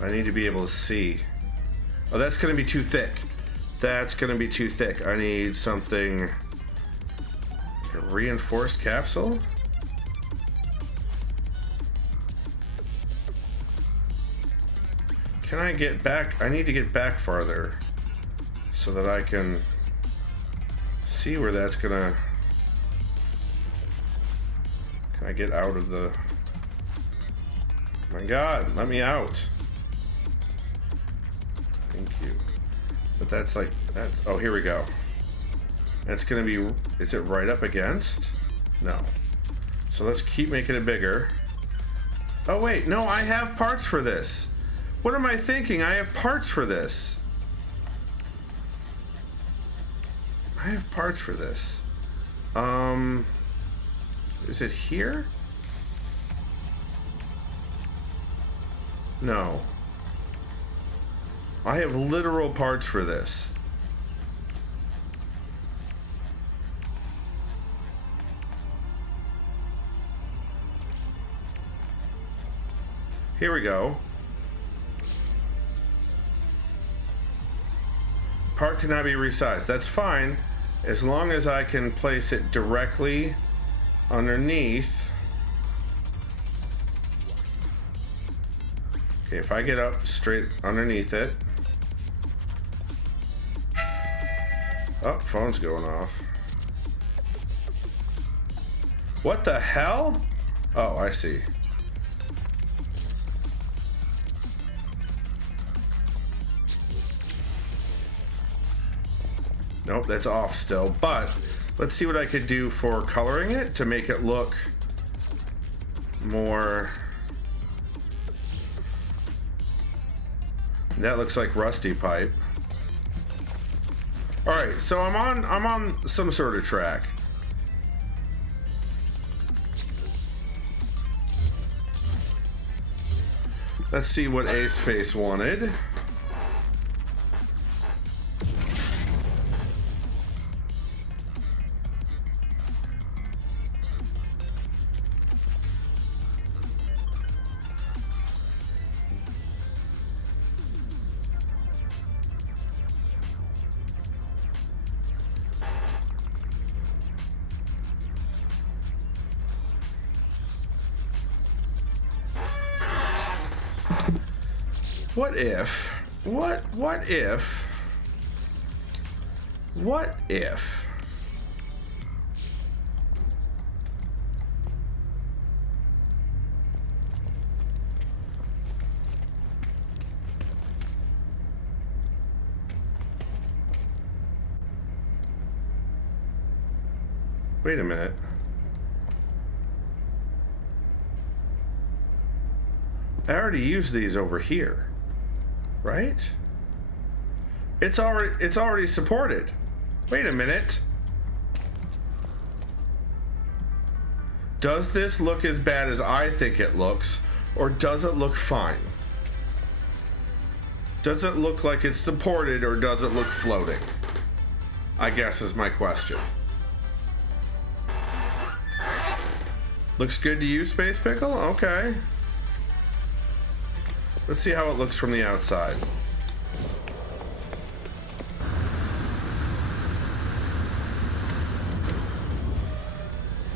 I need to be able to see. Oh, that's gonna be too thick. That's gonna be too thick. I need something A reinforced capsule? Can I get back? I need to get back farther so that I can see where that's gonna... Can I get out of the... My God, let me out. Thank you. But that's like, that's... Oh, here we go. That's gonna be... Is it right up against? No. So let's keep making it bigger. Oh wait, no, I have parts for this. What am I thinking? I have parts for this. I have parts for this. Is it here? No. I have literal parts for this. Here we go. Part cannot be resized. That's fine, as long as I can place it directly underneath. Okay, if I get up straight underneath it. Oh, phone's going off. What the hell? Oh, I see. Nope, that's off still, but let's see what I could do for coloring it to make it look more... That looks like rusty pipe. All right, so I'm on some sort of track. Let's see what Ace Face wanted. What if wait a minute. I already used these over here. Right? It's already supported. Wait a minute. Does this look as bad as I think it looks, or does it look fine? Does it look like it's supported, or does it look floating? I guess is my question. Looks good to you, Space Pickle? Okay. Let's see how it looks from the outside.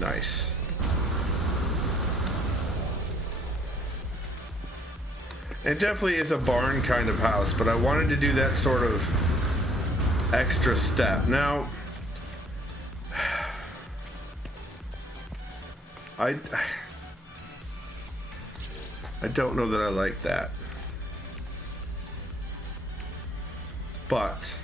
Nice. It definitely is a barn kind of house, but I wanted to do that sort of extra step. Now, I don't know that I like that. But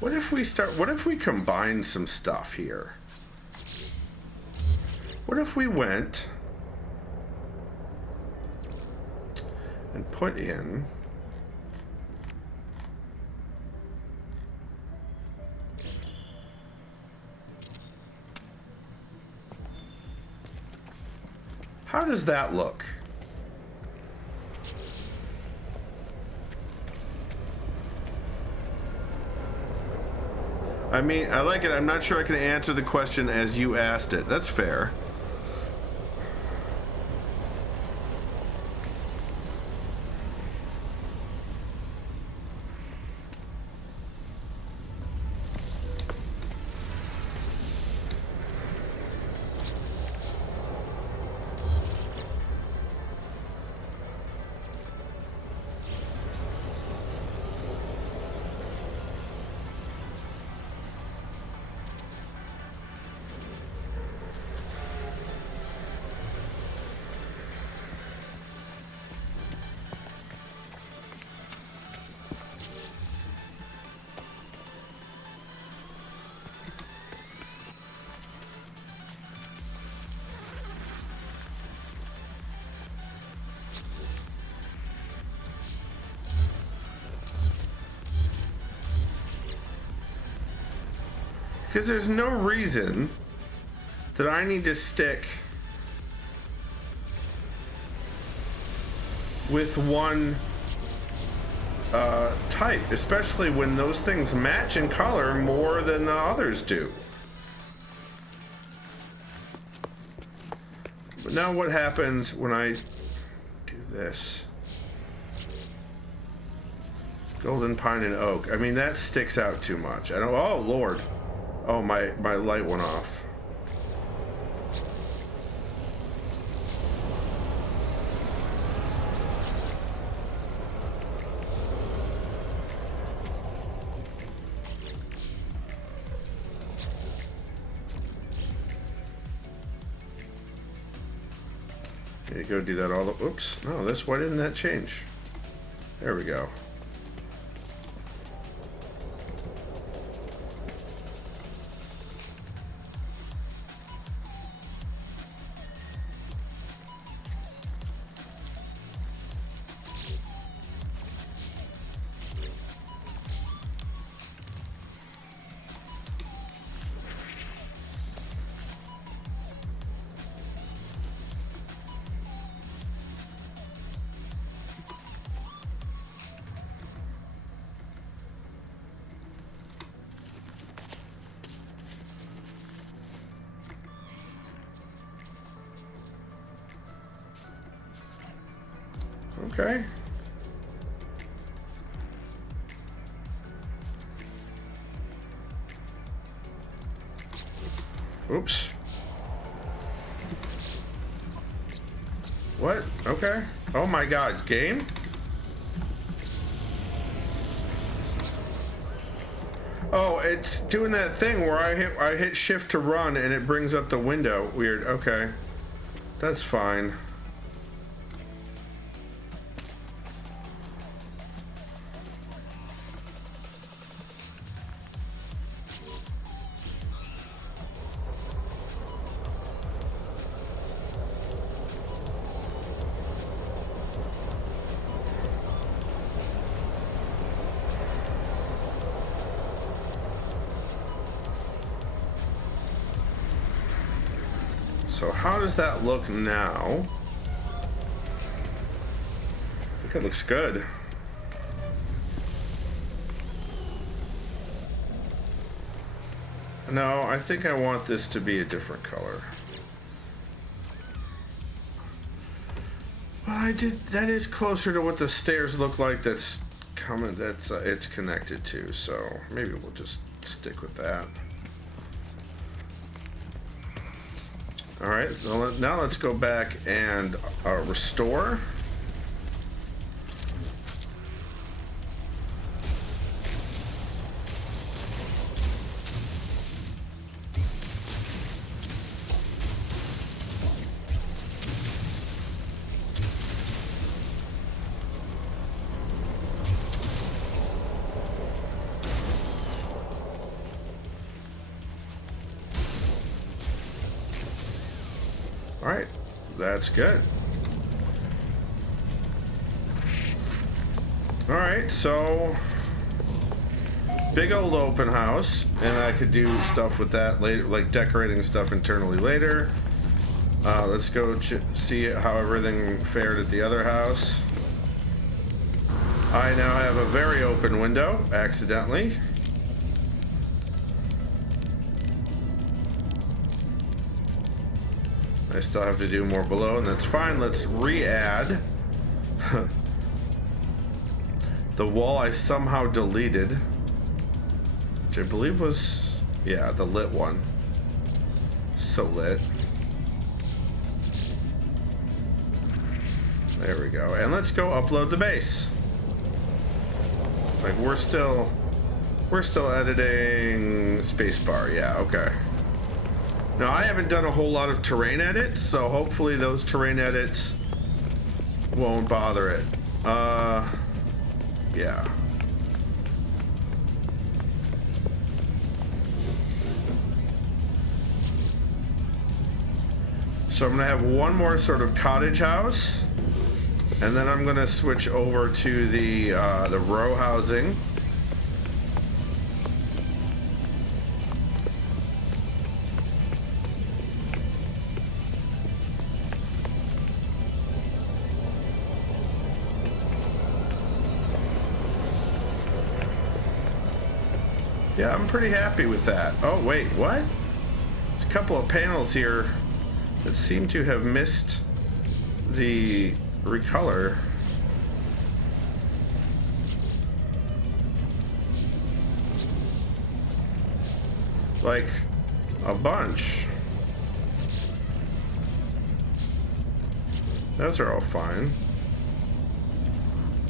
what if we combine some stuff here? What if we went and put in how does that look? I mean, I like it. I'm not sure I can answer the question as you asked it. That's fair. Because there's no reason that I need to stick with one type, especially when those things match in color more than the others do. But now what happens when I do this? Golden pine and oak. I mean, that sticks out too much. I don't. Oh Lord. Oh, my light went off. You go do that all the. Oops. No, this. Why didn't that change? There we go. Okay. Oops. What? Okay. Oh my god, game? Oh, it's doing that thing where I hit shift to run and it brings up the window. Weird. Okay. That's fine. So how does that look now? I think it looks good. No, I think I want this to be a different color. Well, I did. That is closer to what the stairs look like. That's coming. That's it's connected to. So maybe we'll just stick with that. All right, so now let's go back and restore. All right, that's good. All right, so big old open house, and I could do stuff with that later, like decorating stuff internally later. Let's go see how everything fared at the other house. I now have a very open window, accidentally. I still have to do more below, and that's fine. Let's re-add the wall I somehow deleted, which I believe was, yeah, the lit one. So lit. There we go. And let's go upload the base. Like we're still editing spacebar. Yeah, okay. Now, I haven't done a whole lot of terrain edits, so hopefully those terrain edits won't bother it. Yeah. So I'm gonna have one more sort of cottage house, and then I'm gonna switch over to the row housing. Yeah, I'm pretty happy with that. Oh, wait, what? There's a couple of panels here that seem to have missed the recolor. Like a bunch. Those are all fine.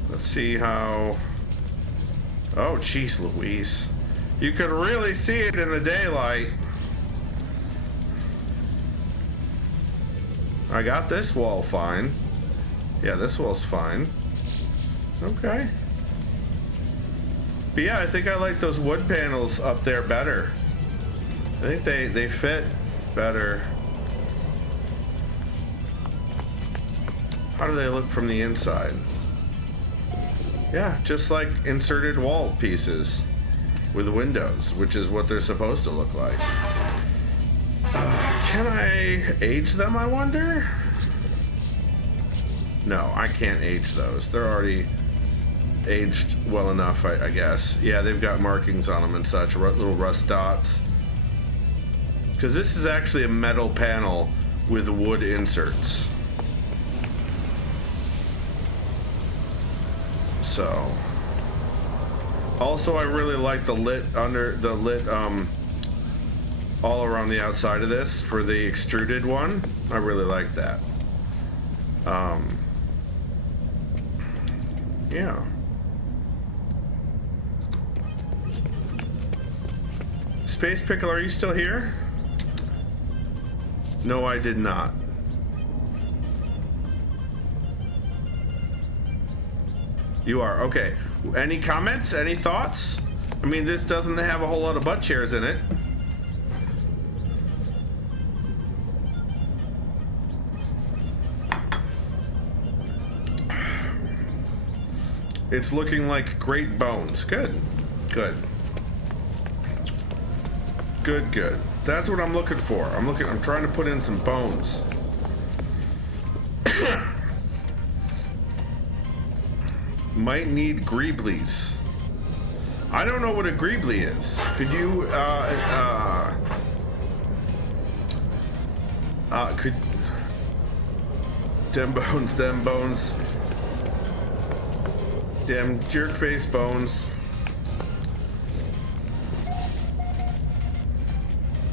Let's see how... Oh, jeez Louise. You could really see it in the daylight. I got this wall fine. Yeah, this wall's fine. Okay. But yeah, I think I like those wood panels up there better. I think they fit better. How do they look from the inside? Yeah, just like inserted wall pieces with windows, which is what they're supposed to look like. Can I age them, I wonder? No, I can't age those. They're already aged well enough, I guess. Yeah, they've got markings on them and such, little rust dots. Because this is actually a metal panel with wood inserts. So, also I really like the lit all around the outside of this for the extruded one. I really like that. Yeah. Space Pickle, are you still here? No, I did not. You are, okay. Any comments? Any thoughts? I mean, this doesn't have a whole lot of butt chairs in it. It's looking like great bones. Good. Good. Good, good. That's what I'm looking for. I'm trying to put in some bones. Might need greeblies. I don't know what a greebly is. Could you, could... Dem bones. Damn jerk face bones.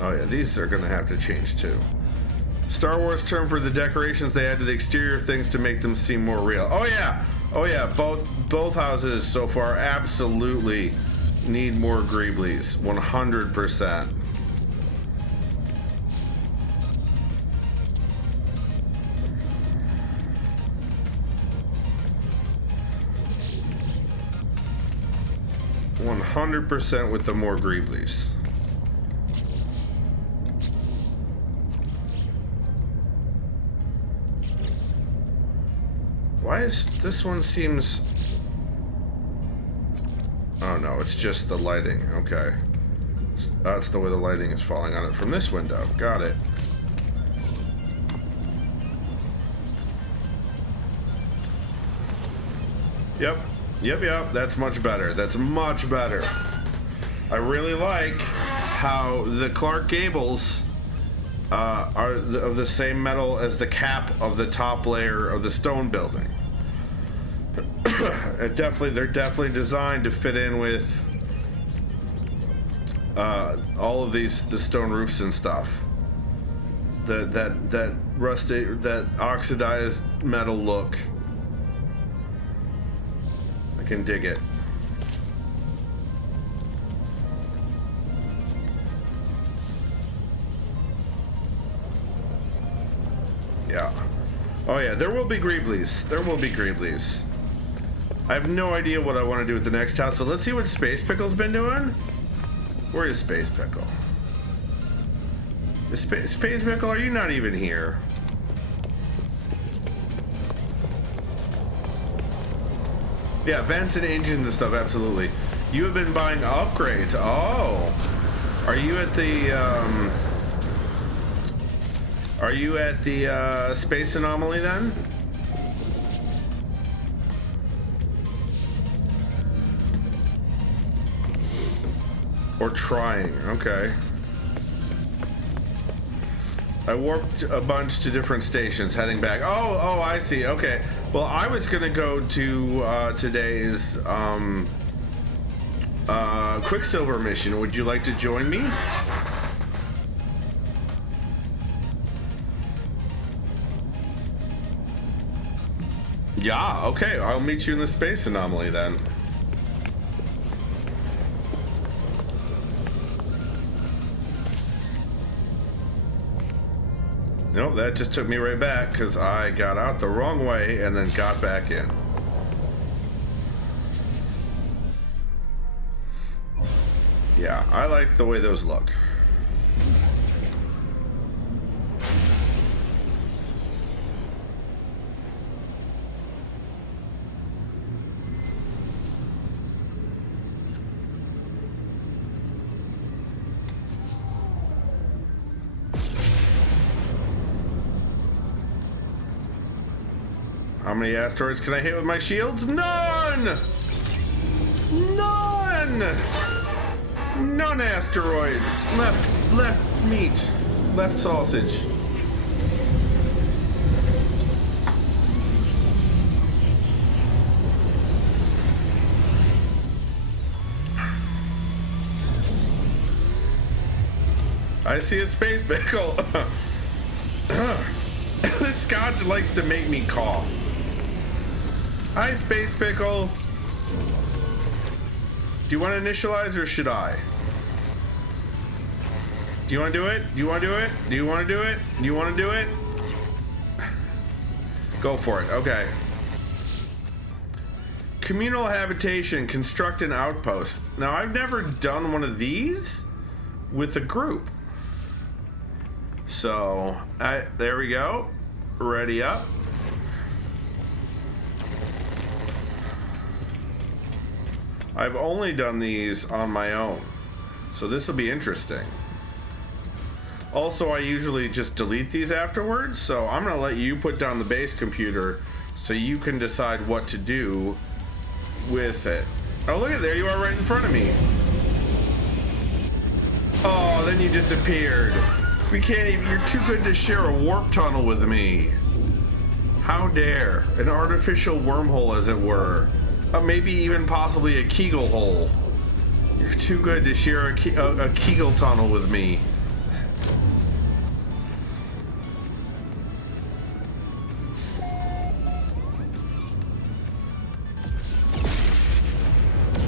Oh yeah, these are gonna have to change too. Star Wars term for the decorations they add to the exterior of things to make them seem more real. Oh yeah, both houses so far absolutely need more greeblies, 100%. %, with the more greeblies. Why is this one seems... Oh no, it's just the lighting. Okay. That's the way the lighting is falling on it from this window. Got it. Yep. Yep. That's much better. That's much better. I really like how the Clark Gables are of the same metal as the cap of the top layer of the stone building. They're definitely designed to fit in with all of the stone roofs and stuff. That rusted, that oxidized metal look. I can dig it. Yeah. Oh yeah, there will be greeblies. There will be greeblies. I have no idea what I want to do with the next house, so let's see what Space Pickle's been doing. Where is Space Pickle? Space Pickle, are you not even here? Yeah, vents and engines and stuff, absolutely. You have been buying upgrades. Oh. Are you at the space anomaly then? Or trying. Okay. I warped a bunch to different stations, heading back. Oh, I see. Okay. Well, I was gonna go to today's Quicksilver mission. Would you like to join me? Yeah. Okay. I'll meet you in the space anomaly then. Nope, that just took me right back because I got out the wrong way and then got back in. Yeah, I like the way those look. How many asteroids can I hit with my shields? None! None! None asteroids. Left meat. Left sausage. I see a space pickle. This scotch likes to make me cough. Hi, Space Pickle. Do you want to initialize or should I? Do you want to do it? Do you want to do it? Do you want to do it? Do you want to do it? Go for it. Okay. Communal habitation. Construct an outpost. Now, I've never done one of these with a group. So, there we go. Ready up. I've only done these on my own, so this will be interesting. Also, I usually just delete these afterwards, so I'm gonna let you put down the base computer so you can decide what to do with it. Oh, look at there you are right in front of me. Oh, then you disappeared. We can't even, you're too good to share a warp tunnel with me. How dare, an artificial wormhole as it were. Maybe even possibly a Kegel hole. You're too good to share a Kegel tunnel with me.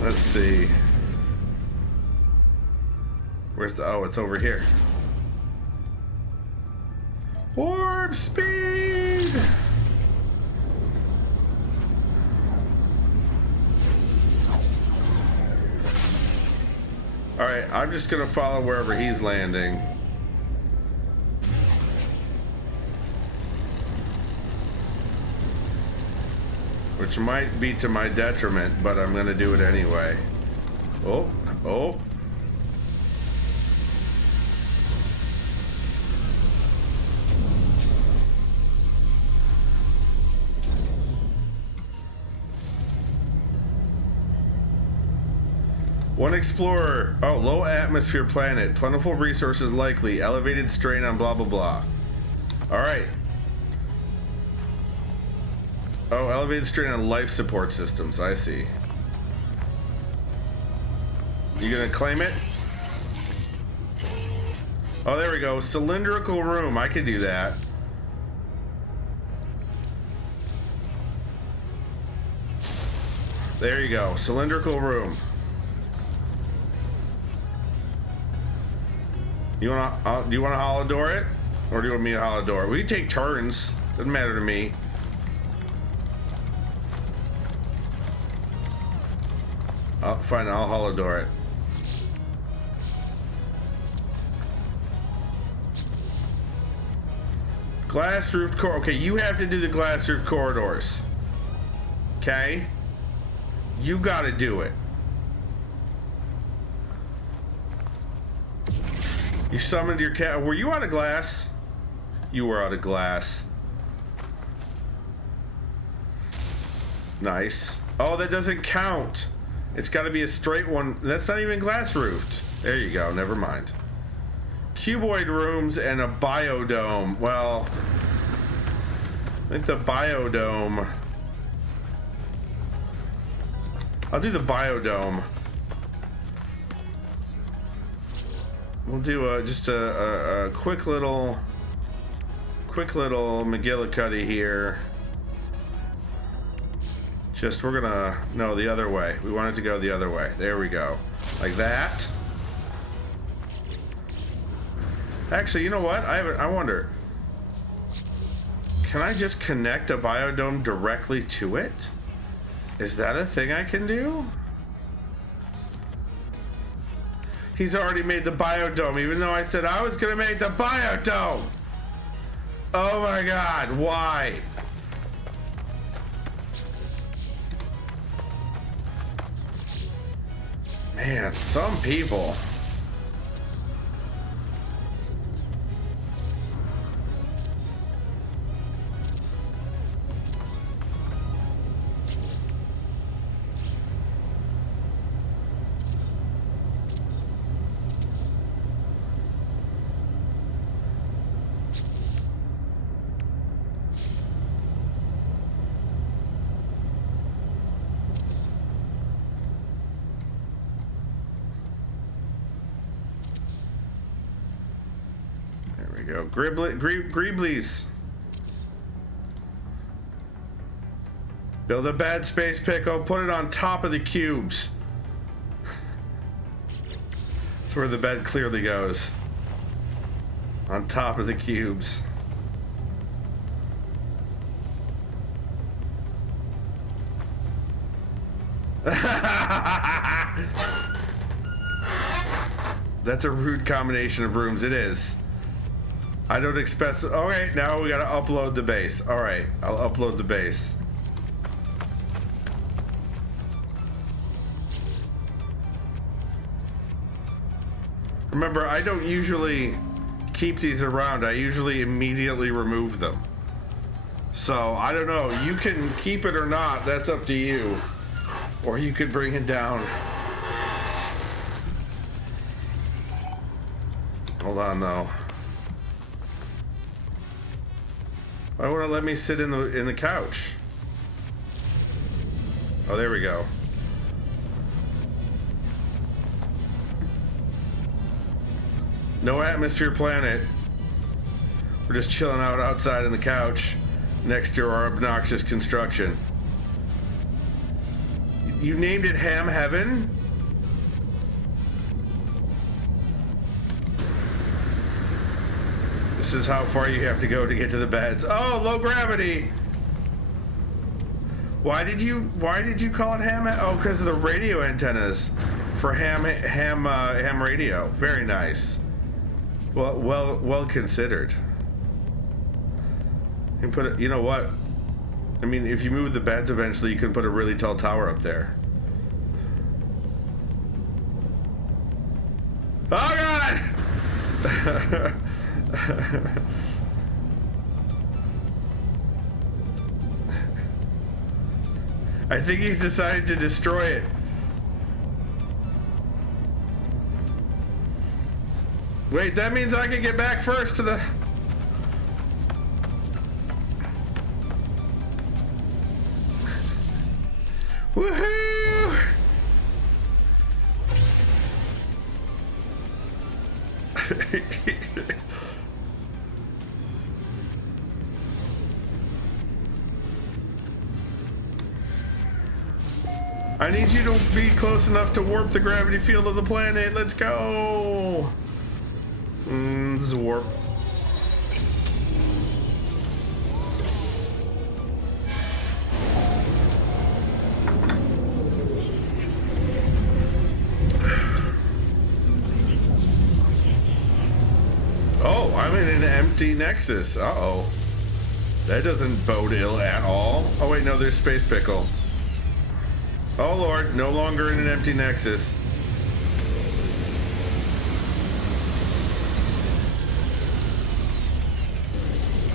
Let's see. Where's the... Oh, it's over here. Warp speed! Alright, I'm just gonna follow wherever he's landing. Which might be to my detriment, but I'm gonna do it anyway. Oh. One explorer. Oh, low atmosphere planet. Plentiful resources likely. Elevated strain on blah, blah, blah. Alright. Oh, elevated strain on life support systems. I see. You gonna claim it? Oh, there we go. Cylindrical room. I can do that. There you go. Cylindrical room. You wanna? Do you want to hollow-door it, or do you want me to hollow-door it? We can take turns. Doesn't matter to me. Fine. I'll hollow-door it. Glass roof corridor. Okay, you have to do the glass roof corridors. Okay, you got to do it. You summoned your cat. Were you out of glass? You were out of glass. Nice. Oh, that doesn't count. It's got to be a straight one. That's not even glass roofed. There you go, never mind. Cuboid rooms and a biodome. Well, I think the biodome... I'll do the biodome. We'll do just a quick little McGillicuddy here. Just, we're gonna, no, the other way. We want it to go the other way. There we go. Like that. Actually, you know what? I wonder. Can I just connect a biodome directly to it? Is that a thing I can do? He's already made the biodome, even though I said I was gonna make the biodome. Oh my god, why? Man, some people. Greeblies. Build a bad space pickle, put it on top of the cubes. That's where the bed clearly goes. On top of the cubes. That's a rude combination of rooms, it is. I don't expect... Okay, now we gotta upload the base. Alright, I'll upload the base. Remember, I don't usually keep these around. I usually immediately remove them. So, I don't know. You can keep it or not. That's up to you. Or you could bring it down. Hold on, though. Why won't it let me sit in the couch? Oh, there we go. No atmosphere planet. We're just chilling out outside in the couch next to our obnoxious construction. You named it Ham Heaven? This is how far you have to go to get to the beds. Oh, low gravity. Why did you call it ham? Oh, because of the radio antennas for ham radio. Very nice. Well considered. You can put it. You know what? I mean, if you move the beds, eventually you can put a really tall tower up there. Oh God! I think he's decided to destroy it. Wait, that means I can get back first to the... Woohoo! I need you to be close enough to warp the gravity field of the planet. Let's go. This is a warp. Oh, I'm in an empty nexus. Uh-oh. That doesn't bode ill at all. Oh wait, no, there's Space Pickle. Oh Lord, no longer in an empty nexus.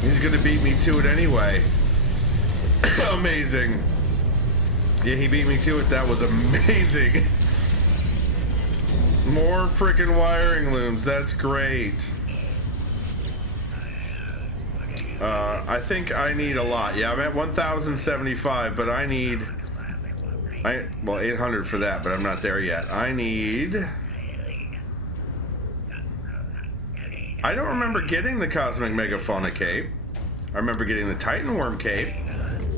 He's gonna beat me to it anyway. Amazing. Yeah, he beat me to it. That was amazing. More freaking wiring looms. That's great. I think I need a lot. Yeah, I'm at 1,075, but I need... well, 800 for that, but I'm not there yet. I need... I don't remember getting the Cosmic Megafauna Cape. I remember getting the Titan Worm Cape.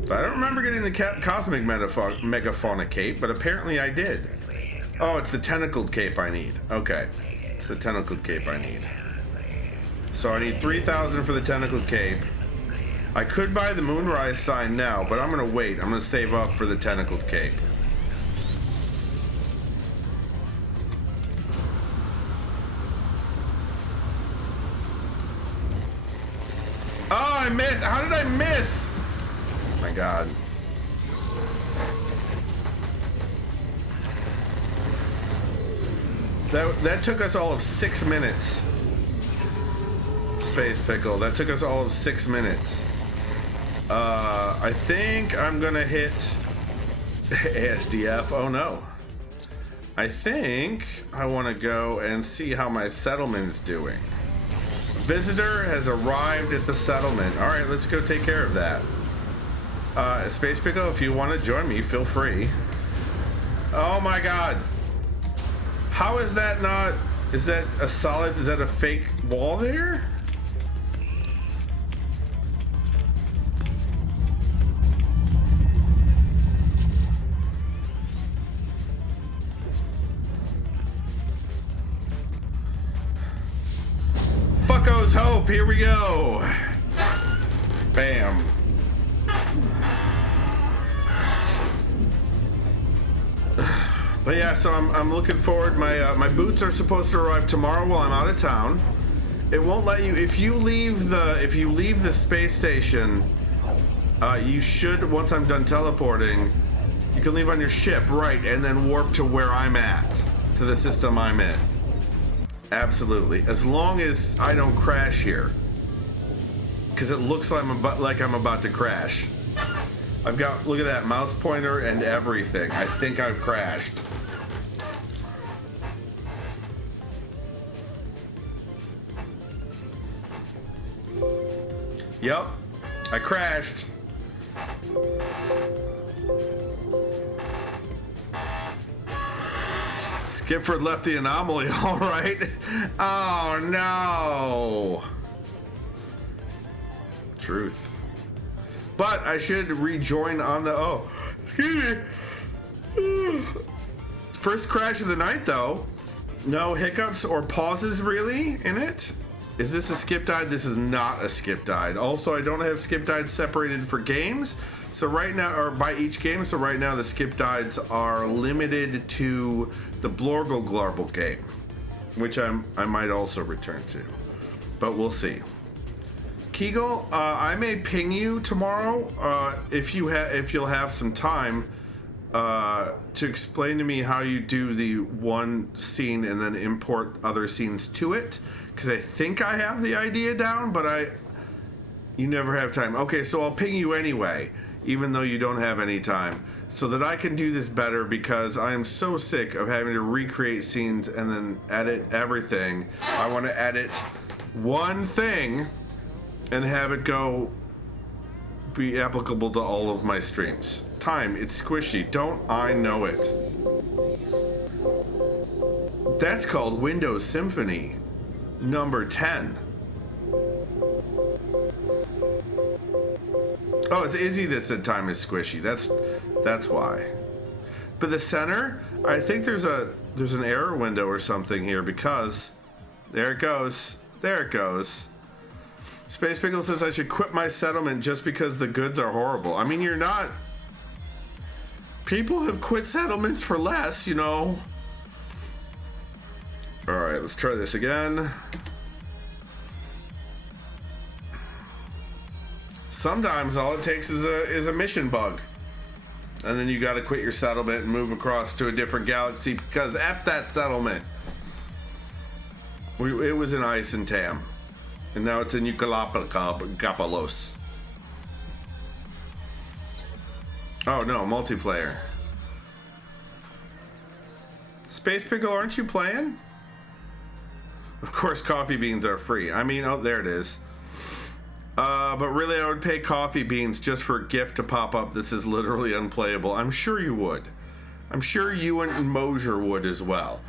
But I don't remember getting the Cosmic Megafauna Cape, but apparently I did. Oh, it's the Tentacled Cape I need. Okay. It's the Tentacled Cape I need. So I need 3,000 for the Tentacled Cape. I could buy the Moonrise sign now, but I'm going to wait. I'm going to save up for the Tentacled Cape. Oh, I missed. How did I miss? Oh my God. That took us all of 6 minutes. Space Pickle. That took us all of 6 minutes. I think I'm gonna hit ASDF. Oh no. I think I want to go and see how my settlement is doing. Visitor has arrived at the settlement. All right, let's go take care of that. Space Pickle, if you want to join me, feel free. Oh my God. How is that not... Is that a solid... Is that a fake wall there? Fucko's Hope, here we go. Bam. But yeah, so I'm looking forward. My boots are supposed to arrive tomorrow while I'm out of town. It won't let you if you leave the space station. You should, once I'm done teleporting, you can leave on your ship, right, and then warp to where I'm at, to the system I'm in. Absolutely, as long as I don't crash here, because it looks like I'm about to crash. I've got, look at that, mouse pointer and everything. I think I've crashed. Yep, I crashed. Skipford left the anomaly, all right. Oh no. Truth. But I should rejoin on the... Oh, excuse me. First crash of the night, though. No hiccups or pauses, really, in it. Is this a skip died? This is not a skip died. Also, I don't have skip died separated for games. So right now, or by each game, so right now the skip dieds are limited to the Blorgle Glarble game, which I might also return to. But we'll see. Kegel, I may ping you tomorrow if you'll have some time to explain to me how you do the one scene and then import other scenes to it, because I think I have the idea down, but you never have time. Okay, so I'll ping you anyway, even though you don't have any time, so that I can do this better, because I am so sick of having to recreate scenes and then edit everything. I want to edit one thing and have it be applicable to all of my streams. Time, it's squishy. Don't I know it? That's called Windows Symphony number 10. Oh, it's Izzy that said time is squishy. That's why. But the center, I think there's an error window or something here, because there it goes. There it goes. Space Pickle says I should quit my settlement just because the goods are horrible. I mean, you're not... People have quit settlements for less, you know. Alright, let's try this again. Sometimes all it takes is a mission bug. And then you gotta quit your settlement and move across to a different galaxy, because F that settlement. It was in Ice and Tam. And now it's in Eucalopalos. Oh no, multiplayer. Space Pickle, aren't you playing? Of course, coffee beans are free. I mean, oh, there it is. But really, I would pay coffee beans just for a gift to pop up. This is literally unplayable. I'm sure you would. I'm sure you and Mosier would as well.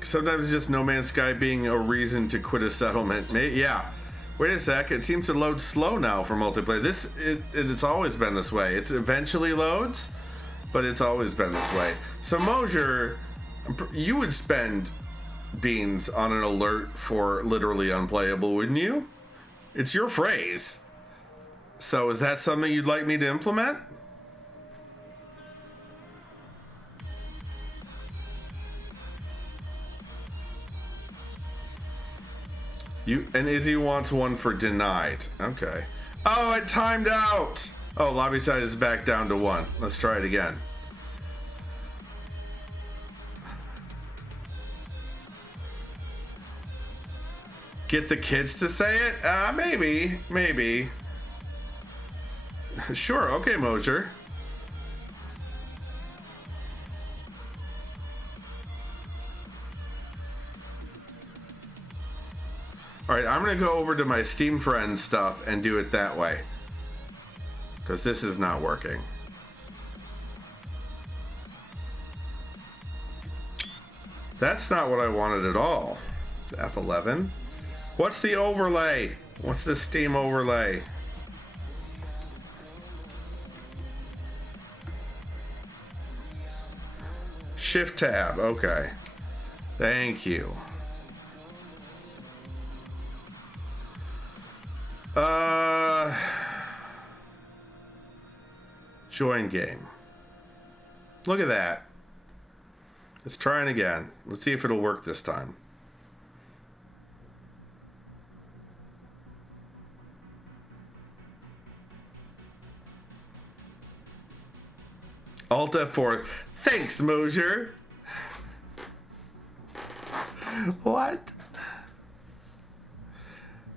Sometimes just No Man's Sky being a reason to quit a settlement. Yeah. Wait a sec. It seems to load slow now for multiplayer. It's always been this way. It eventually loads, but it's always been this way. So Mosier, you would spend beans on an alert for literally unplayable, wouldn't you? It's your phrase. So is that something you'd like me to implement? And Izzy wants one for denied. Okay. Oh, it timed out. Oh, lobby size is back down to 1. Let's try it again. Get the kids to say it? Maybe. Sure, okay, Mosier. Alright, I'm gonna go over to my Steam Friends stuff and do it that way. Because this is not working. That's not what I wanted at all. It's F11. What's the overlay? What's the Steam overlay? Shift tab, okay. Thank you. Join game. Look at that. Let's try it again. Let's see if it'll work this time. Alt F4. Thanks, Mosier. What?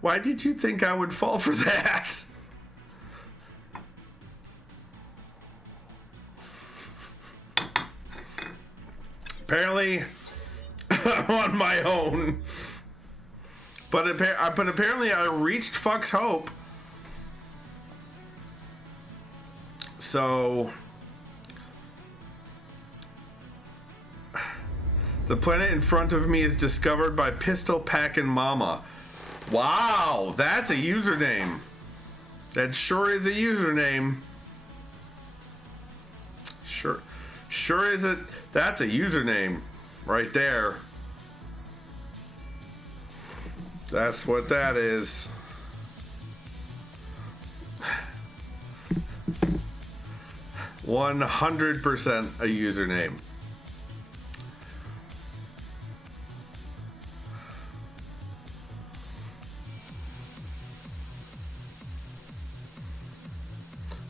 Why did you think I would fall for that? Apparently, I'm on my own. But apparently I reached Fuck's Hope. So... the planet in front of me is discovered by Pistol Packin' Mama. Wow, that's a username. That sure is a username. Sure is it. That's a username right there. That's what that is. $100% a username.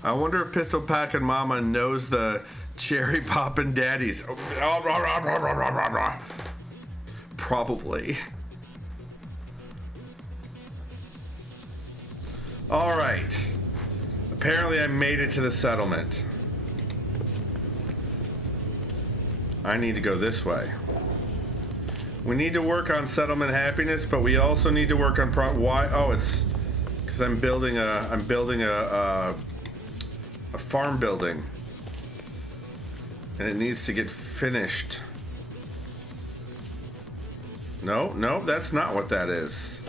I wonder if Pistol Packin' Mama knows the cherry poppin' daddies. Probably. All right. Apparently I made it to the settlement. I need to go this way. We need to work on settlement happiness, but we also need to work on why? Oh, it's because I'm building a farm building, and it needs to get finished. No, that's not what that is.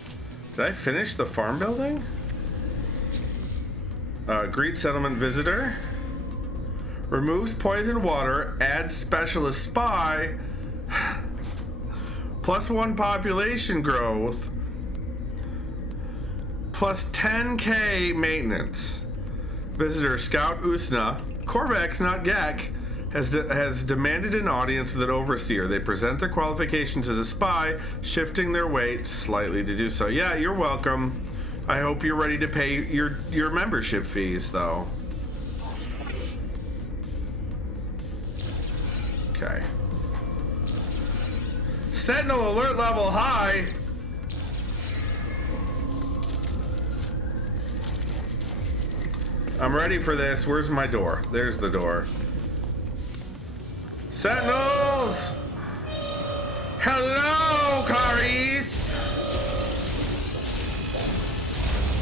Did I finish the farm building? Greet settlement visitor. Removes poison water. Adds specialist spy. +1 population growth. Plus 10k maintenance. Visitor Scout Usna, Korvax, not Gek, has demanded an audience with an overseer. They present their qualifications as a spy, shifting their weight slightly to do so. Yeah, you're welcome. I hope you're ready to pay your membership fees, though. Okay. Sentinel alert level high. I'm ready for this. Where's my door? There's the door. Sentinels! Hello, Caris!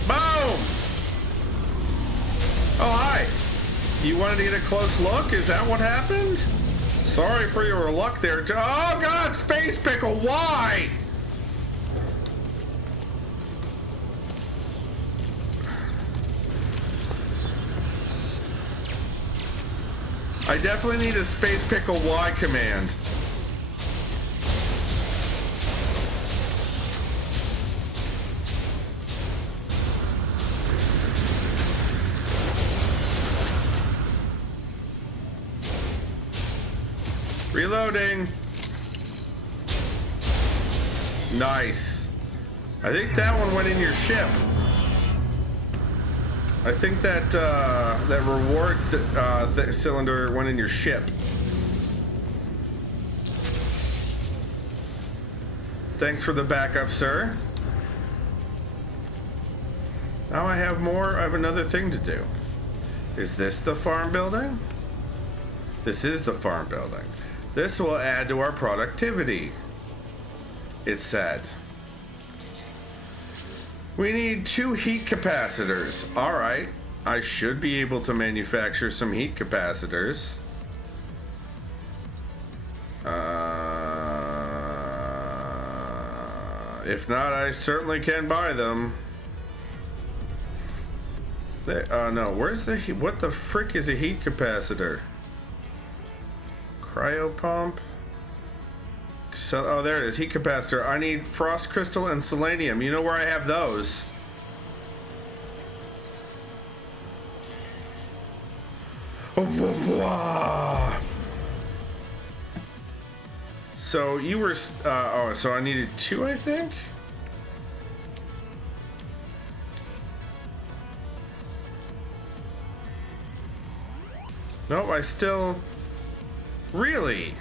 Boom! Oh, hi. You wanted to get a close look? Is that what happened? Sorry for your luck there. Oh, God, Space Pickle, why? I definitely need a Space Pickle Y command. Reloading. Nice. I think that one went in your ship. I think that that reward cylinder went in your ship. Thanks for the backup, sir. Now I have more. I have another thing to do. Is this the farm building? This is the farm building. This will add to our productivity, it said. We need 2 heat capacitors. All right, I should be able to manufacture some heat capacitors. If not, I certainly can buy them. No, where's the heat? What the frick is a heat capacitor? Cryo pump. So, oh, there it is. Heat capacitor. I need frost crystal and selenium. You know where I have those? Oh, so you were. Oh, so I needed 2, I think. No, I still. Really?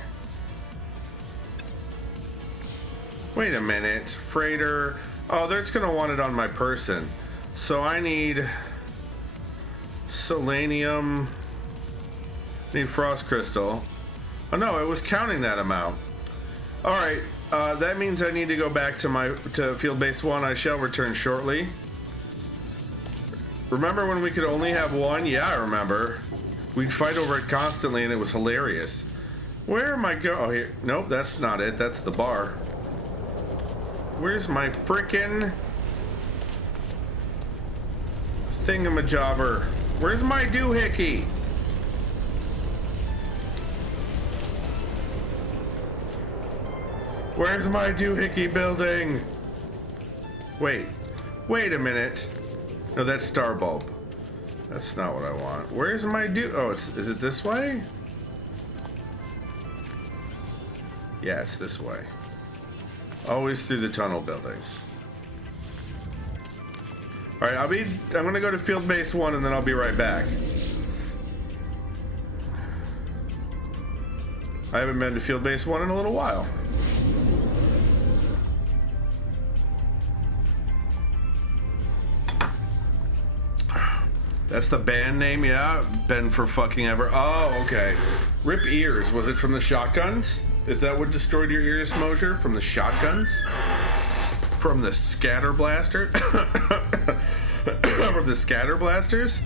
Wait a minute. Freighter. Oh, they're just going to want it on my person. So I need selenium. Need frost crystal. Oh no, it was counting that amount. All right. That means I need to go back to field base 1. I shall return shortly. Remember when we could only have 1? Yeah, I remember. We'd fight over it constantly and it was hilarious. Where am I going? Oh, here. Nope, that's not it. That's the bar. Where's my frickin' thingamajobber? Where's my doohickey? Where's my doohickey building? Wait a minute. No, that's Star Bulb. That's not what I want. Where's my Oh, is it this way? Yeah, it's this way. Always through the tunnel building. All right, I'm gonna go to field base 1 and then I'll be right back. I haven't been to field base 1 in a little while. That's the band name, yeah? Ben for fucking ever. Oh, okay. Rip ears. Was it from the shotguns? Is that what destroyed your ears, Mosier? From the shotguns? From the scatter blaster? From the scatter blasters?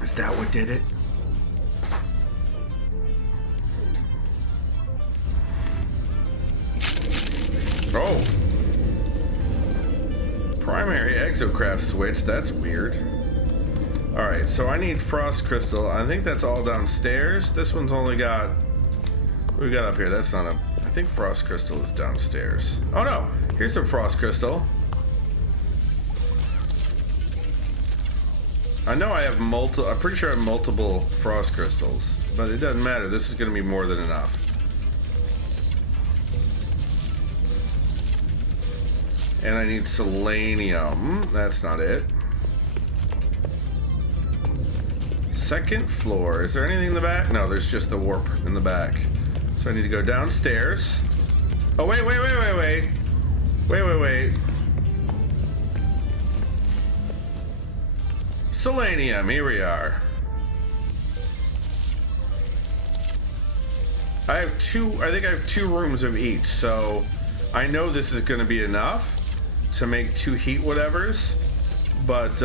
Is that what did it? Oh. Primary exocraft switch. That's weird. Alright, so I need frost crystal. I think that's all downstairs. This one's only got... What we got up here? That's not a... I think frost crystal is downstairs. Oh no! Here's some frost crystal. I know I have multiple... I'm pretty sure I have multiple frost crystals. But it doesn't matter. This is going to be more than enough. And I need selenium. That's not it. Second floor. Is there anything in the back? No, there's just the warp in the back. So I need to go downstairs. Oh, wait. Wait. Selenium. Here we are. I have two. I think I have 2 rooms of each, so I know this is going to be enough to make 2 heat whatevers. But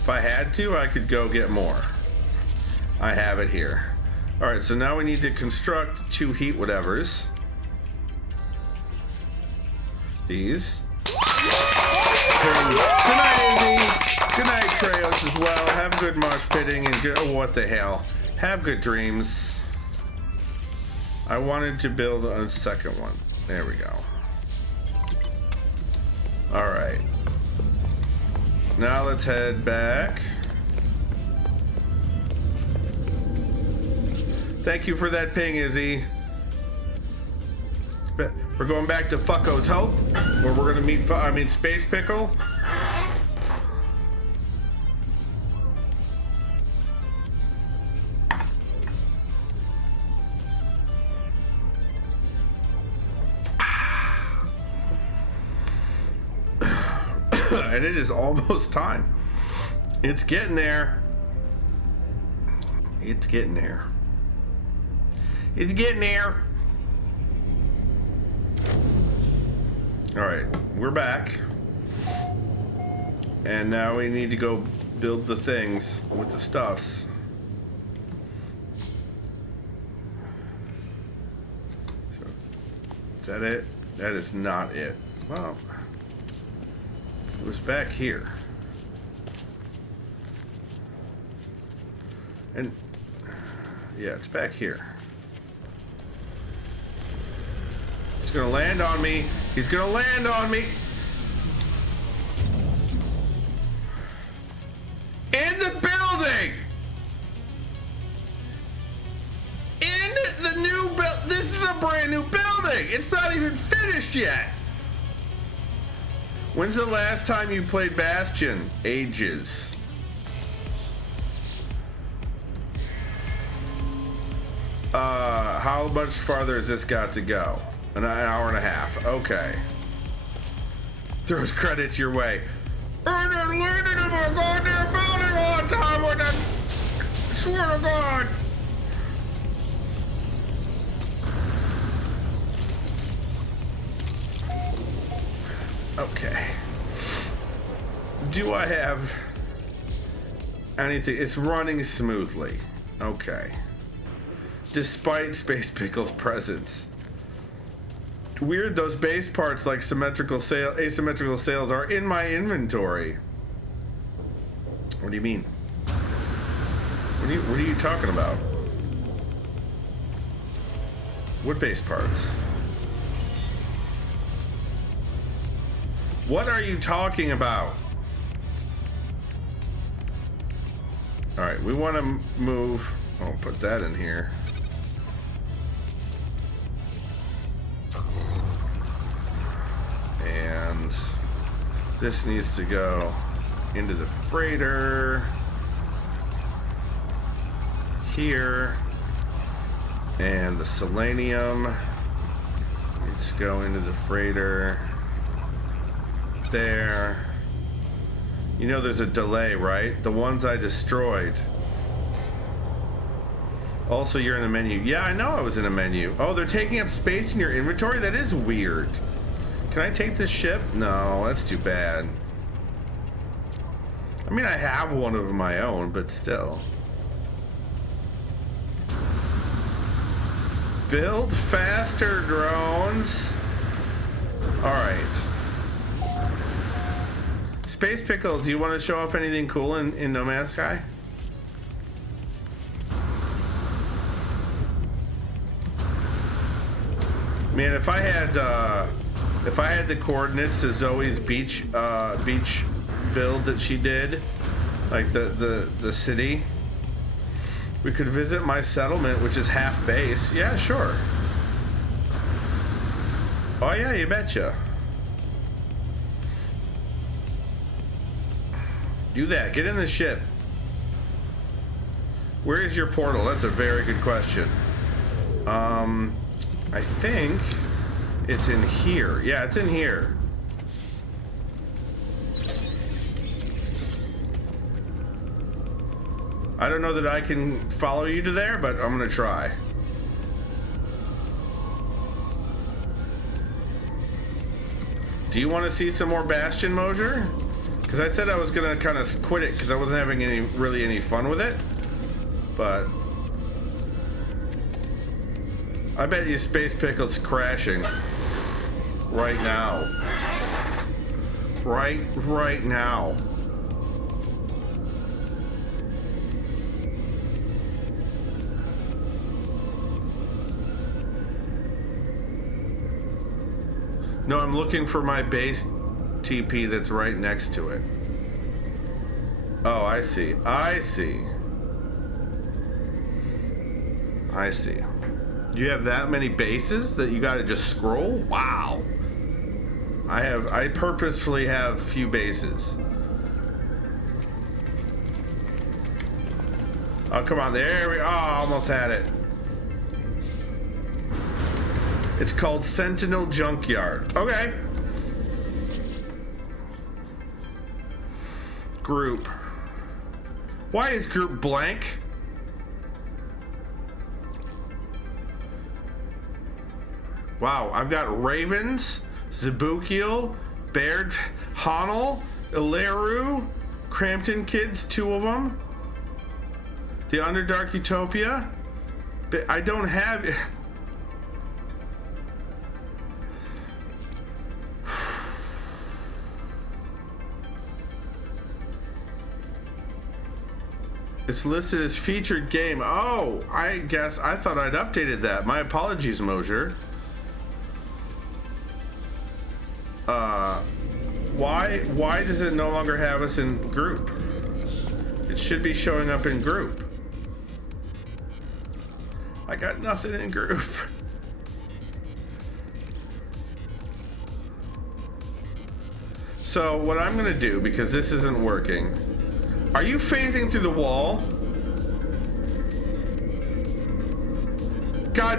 if I had to, I could go get more. I have it here. All right, so now we need to construct 2 heat whatevers. These. Good night, Izzy. Good night, Treos, as well. Have good mosh pitting and good, oh, what the hell. Have good dreams. I wanted to build a second one. There we go. All right. Now let's head back. Thank you for that ping, Izzy. We're going back to Fucko's Hope, where we're gonna meet, Space Pickle. And it is almost time. It's getting there. It's getting there. It's getting there. All right, we're back. And now we need to go build the things with the stuffs. So, is that it? That is not it. Wow. It was back here. And yeah, it's back here. He's gonna land on me. He's gonna land on me. In the building. In the new build. This is a brand new building. It's not even finished yet. When's the last time you played Bastion? Ages. How much farther has this got to go? An hour and a half. Okay. Throws credits your way. And then landed in my goddamn building on time with it. Swear to God. Okay. Do I have anything? It's running smoothly. Okay. Despite Space Pickle's presence. Weird, those base parts like asymmetrical sails are in my inventory. What do you mean? What are you talking about? What base parts? What are you talking about? All right, we want to move. I'll put that in here. And this needs to go into the freighter here. And the selenium needs to go into the freighter there. You know there's a delay, right? The ones I destroyed. Also, you're in a menu. Yeah, I know I was in a menu. Oh, they're taking up space in your inventory? That is weird. Can I take this ship? No, that's too bad. I mean, I have one of my own, but still. Build faster, drones. All right. Space Pickle, do you want to show off anything cool in No Man's Sky? Man, if I had the coordinates to Zoe's beach build that she did, like the city, we could visit my settlement, which is half base. Yeah, sure. Oh yeah, you betcha. Do that. Get in the ship. Where is your portal? That's a very good question. I think it's in here. Yeah, it's in here. I don't know that I can follow you to there, but I'm gonna try. Do you want to see some more Bastion, Mosier? Because I said I was gonna kind of quit it because I wasn't having really any fun with it. But I bet you Space Pickle's crashing right now. Right now. No, I'm looking for my base TP that's right next to it. Oh, I see. I see. I see. You have that many bases that you gotta just scroll? Wow. I purposefully have few bases. Oh, come on. There we go. Oh, almost had it. It's called Sentinel Junkyard. Okay. Group. Why is group blank? Wow, I've got Ravens, Zabukiel, Baird, Honel, Ilaru, Crampton Kids, 2 of them. The Underdark Utopia. I don't have... It's listed as featured game. Oh, I guess I thought I'd updated that. My apologies, Mosier. Why does it no longer have us in group? It should be showing up in group. I got nothing in group. So what I'm gonna do, because this isn't working. Are you phasing through the wall? God,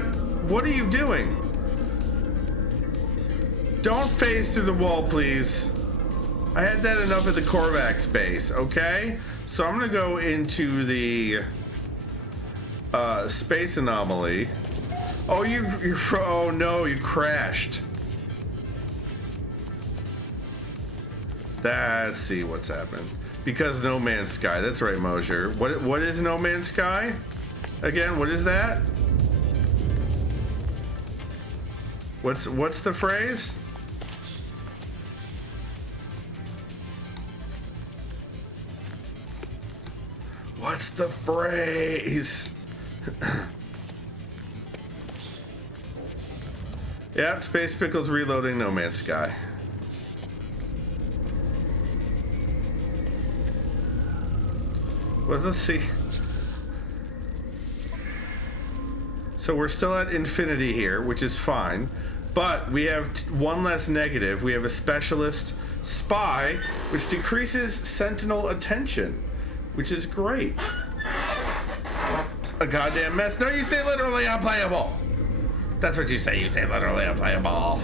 what are you doing? Don't phase through the wall, please. I had that enough at the Korvac space, okay? So I'm gonna go into the space anomaly. Oh, oh no, you crashed. Let's see what's happened. Because No Man's Sky. That's right, Mosier. What is No Man's Sky? Again, what is that? What's the phrase? What's the phrase? Yeah, Space Pickle's reloading No Man's Sky. Well, let's see. So we're still at infinity here, which is fine. But we have one less negative. We have a specialist spy, which decreases sentinel attention, which is great. A goddamn mess. No, you say literally unplayable. That's what you say. You say literally unplayable.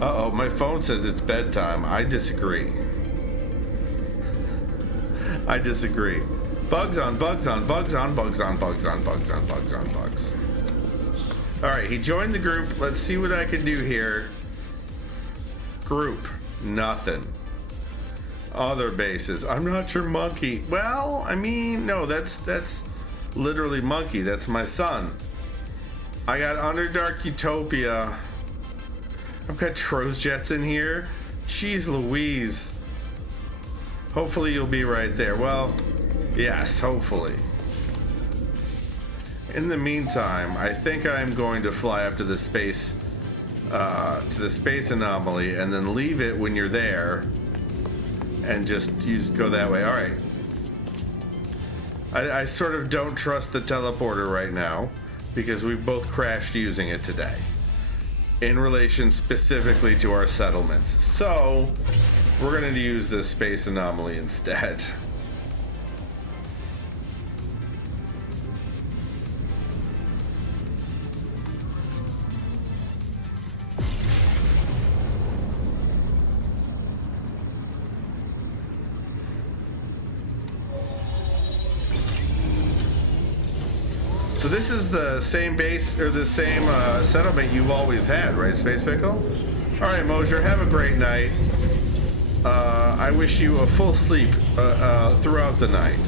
Uh-oh, my phone says it's bedtime. I disagree. I disagree. Bugs on bugs on bugs on bugs on bugs on bugs on bugs on bugs. Alright, he joined the group. Let's see what I can do here. Group. Nothing. Other bases. I'm not your monkey. Well, I mean, no, that's literally monkey. That's my son. I got Underdark Utopia. I've got Troz Jets in here. Jeez Louise. Hopefully you'll be right there. Well, yes, hopefully. In the meantime, I think I'm going to fly up to the space anomaly and then leave it when you're there and just go that way. All right. I sort of don't trust the teleporter right now because we both crashed using it today in relation specifically to our settlements. So we're going to use the space anomaly instead. So this is the same base, or the same settlement you've always had, right, Space Pickle? All right, Mosier, have a great night. I wish you a full sleep throughout the night.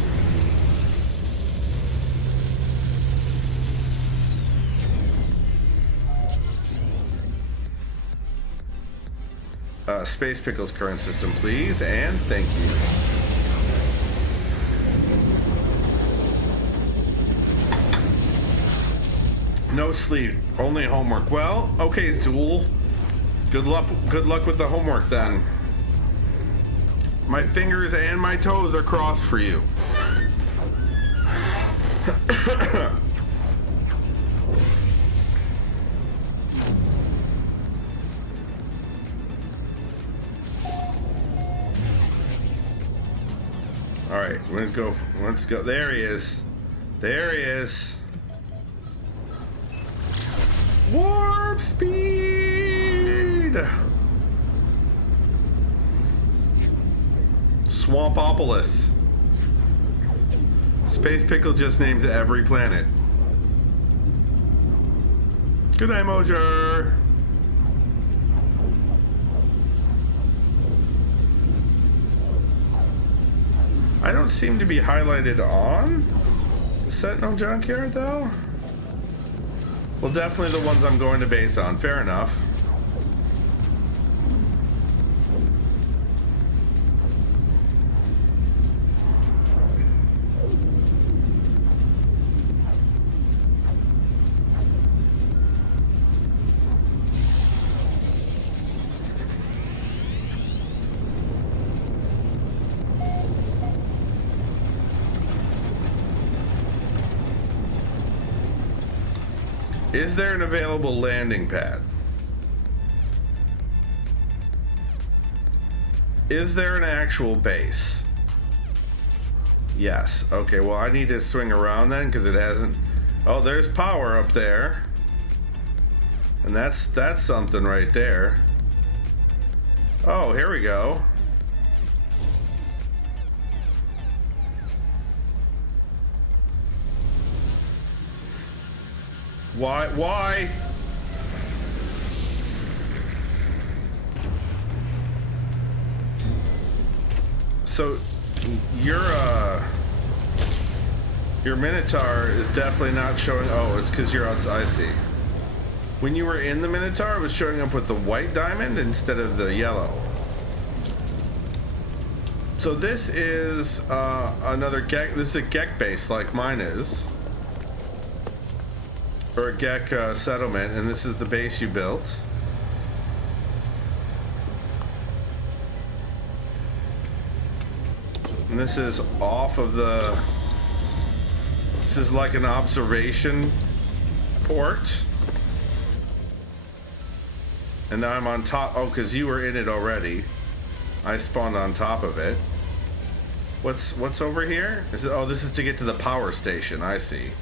Space Pickle's current system, please, and thank you. No sleep, only homework. Well, okay, Zool. Good luck with the homework then. My fingers and my toes are crossed for you. All right, let's go. Let's go. There he is. There he is. Warp speed. Swampopolis. Space Pickle just names every planet. Good night, Mosier. I don't seem to be highlighted on Sentinel Junkyard, though. Well, definitely the ones I'm going to base on. Fair enough. Is there an available landing pad? Is there an actual base? Yes. Okay, well, I need to swing around then because it hasn't... Oh, there's power up there. And that's something right there. Oh, here we go. Why? So, your Minotaur is definitely not showing. Oh, it's because you're outside. I see. When you were in the Minotaur, it was showing up with the white diamond instead of the yellow. So this is another Gek. This is a Gek base like mine is. Or a Gek settlement, and this is the base you built. And this is off of the... This is like an observation port. And now I'm on top... Oh, because you were in it already. I spawned on top of it. What's over here? Is it, oh, this is to get to the power station. I see.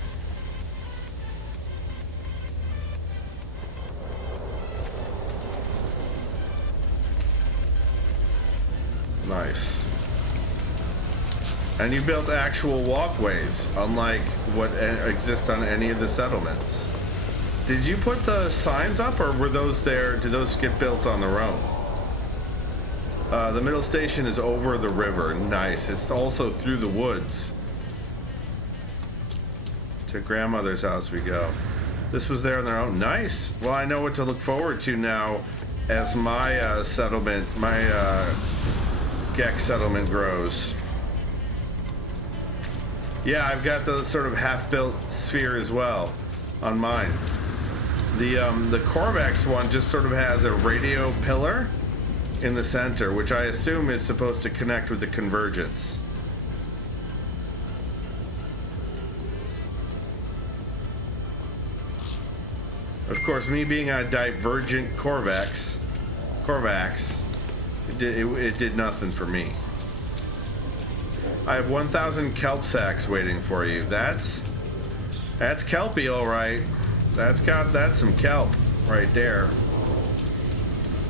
Nice. And you built actual walkways, unlike what exists on any of the settlements. Did you put the signs up, or were those there? Did those get built on their own? The middle station is over the river. Nice. It's also through the woods. To grandmother's house we go. This was there on their own. Nice. Well, I know what to look forward to now as my settlement, my Gek settlement grows. Yeah, I've got the sort of half-built sphere as well on mine. The Corvax one just sort of has a radio pillar in the center, which I assume is supposed to connect with the convergence. Of course, me being a divergent Corvax, it did nothing for me. I have 1,000 kelp sacks waiting for you. That's kelpy, all right. That's some kelp right there.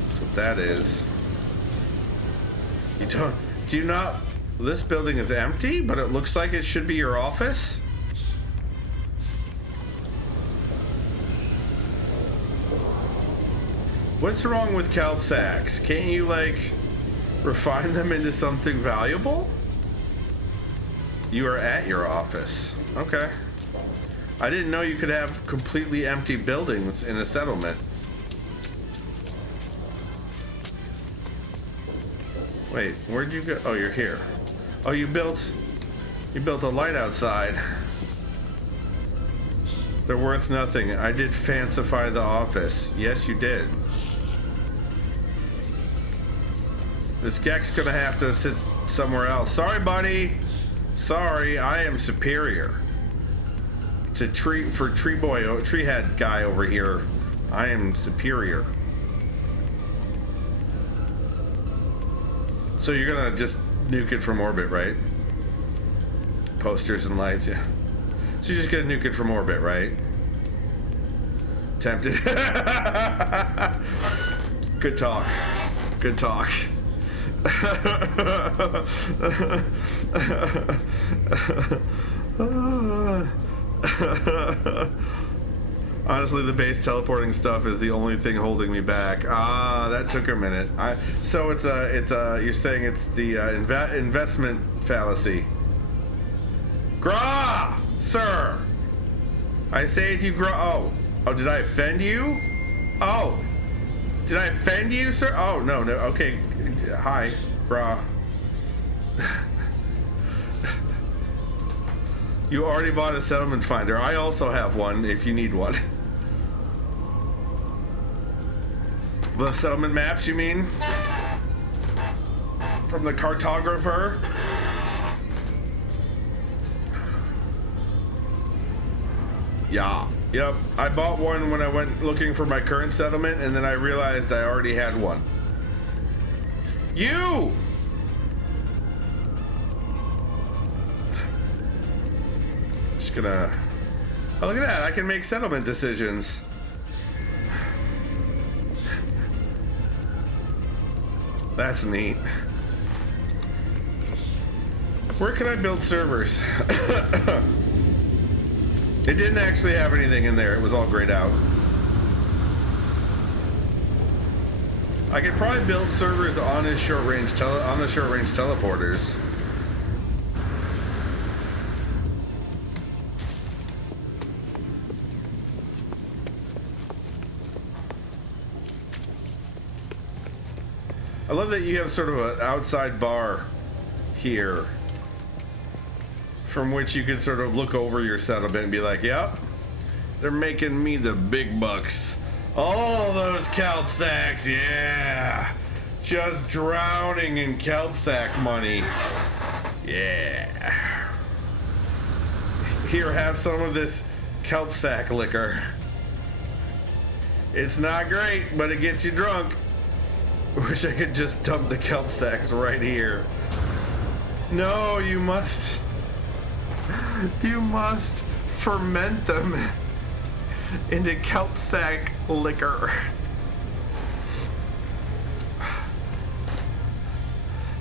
That's what that is. Do you not? This building is empty, but it looks like it should be your office. What's wrong with kelp sacks? Can't you, like, refine them into something valuable? You are at your office. Okay. I didn't know you could have completely empty buildings in a settlement. Wait, where'd you go? Oh, you're here. Oh, you built a light outside. They're worth nothing. I did fancify the office. Yes, you did. This Geck's gonna have to sit somewhere else. Sorry, buddy. Sorry, I am superior to tree head guy over here. I am superior. So you're gonna just nuke it from orbit, right? Posters and lights, yeah. So you're just gonna nuke it from orbit, right? Tempted. Good talk. Good talk. Honestly, the base teleporting stuff is the only thing holding me back. Ah, that took a minute. So it's you're saying it's the investment fallacy. Gra, sir. I say to you, Gra. Oh, did I offend you? Oh, did I offend you, sir? Oh, no. Okay. Hi, Gra. You already bought a settlement finder. I also have one if you need one. The settlement maps, you mean? From the cartographer? Yeah. Yep. I bought one when I went looking for my current settlement, and then I realized I already had one. You! Just gonna... Oh, look at that. I can make settlement decisions. That's neat. Where can I build servers? It didn't actually have anything in there. It was all grayed out. I could probably build servers on his short-range teleporters. I love that you have sort of an outside bar here from which you can sort of look over your settlement and be like, yep, they're making me the big bucks. All those kelp sacks, yeah. Just drowning in kelp sack money. Yeah. Here, have some of this kelp sack liquor. It's not great, but it gets you drunk. Wish I could just dump the kelp sacks right here. No, you must ferment them into kelp sack liquor.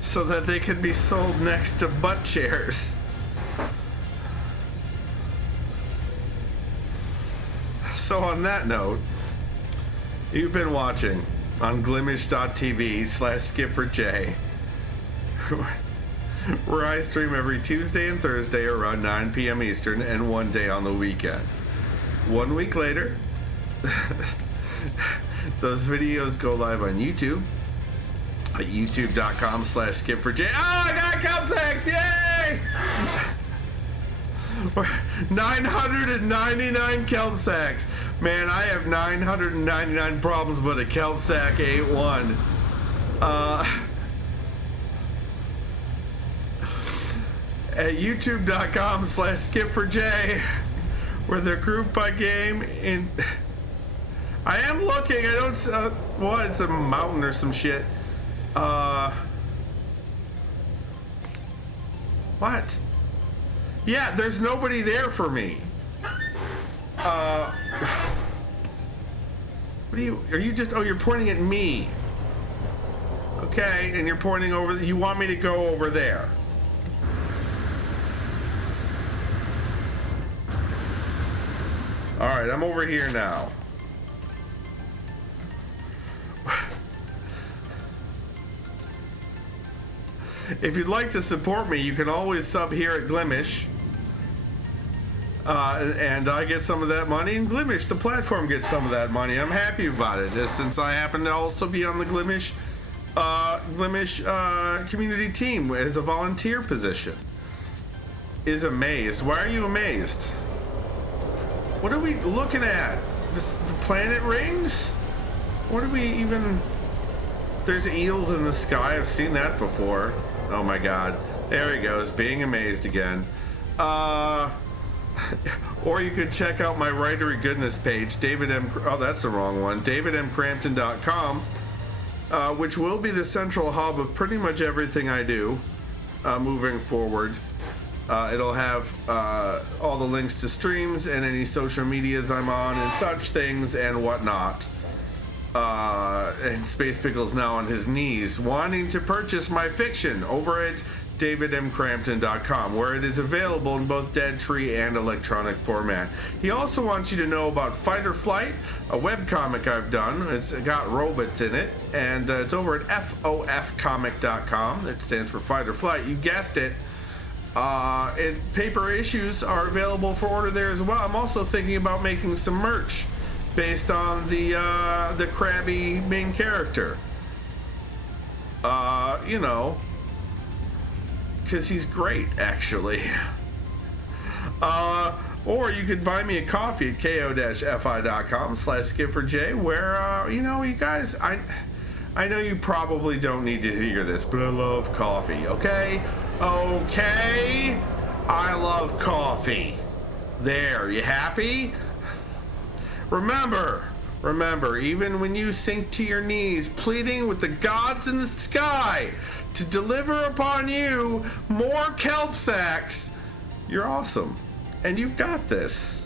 So that they can be sold next to butt chairs. So on that note, you've been watching on glimish.tv/SkipperJ, where I stream every Tuesday and Thursday around 9 p.m. Eastern and one day on the weekend. 1 week later, those videos go live on YouTube at youtube.com/SkipperJ. Oh, I got kelp sacks! Yay! 999 kelp sacks. Man, I have 999 problems, but a kelp sack ain't one. At youtube.com/SkipperJ, where they're grouped by game in... I am looking, I don't... what? It's a mountain or some shit. What? Yeah, there's nobody there for me. What are you just... Oh, you're pointing at me. Okay, and you're pointing over... You want me to go over there. Alright, I'm over here now. If you'd like to support me, you can always sub here at Glimish. And I get some of that money, and Glimish, the platform, gets some of that money. I'm happy about it, since I happen to also be on the Glimish community team as a volunteer position. Is amazed. Why are you amazed? What are we looking at? The planet rings? What are we even... There's eels in the sky. I've seen that before. Oh my god. There he goes, being amazed again. Or you could check out my Writery goodness page, Oh, that's the wrong one. davidmcrampton.com, which will be the central hub of pretty much everything I do moving forward. It'll have all the links to streams and any social medias I'm on and such things and whatnot. And Space Pickle's now on his knees wanting to purchase my fiction over at davidmcrampton.com, where it is available in both dead tree and electronic format. He also wants you to know about Fight or Flight, a webcomic I've done. It's got robots in it, and it's over at FOFcomic.com. It stands for Fight or Flight. You guessed it. Paper issues are available for order there as well. I'm also thinking about making some merch based on the crabby main character. You know, because he's great, actually. Or you could buy me a coffee at ko-fi.com/skipperj, where, you know, you guys, I know you probably don't need to hear this, but I love coffee, okay? Okay? I love coffee. There, you happy? Remember, even when you sink to your knees, pleading with the gods in the sky to deliver upon you more kelp sacks, you're awesome. And you've got this.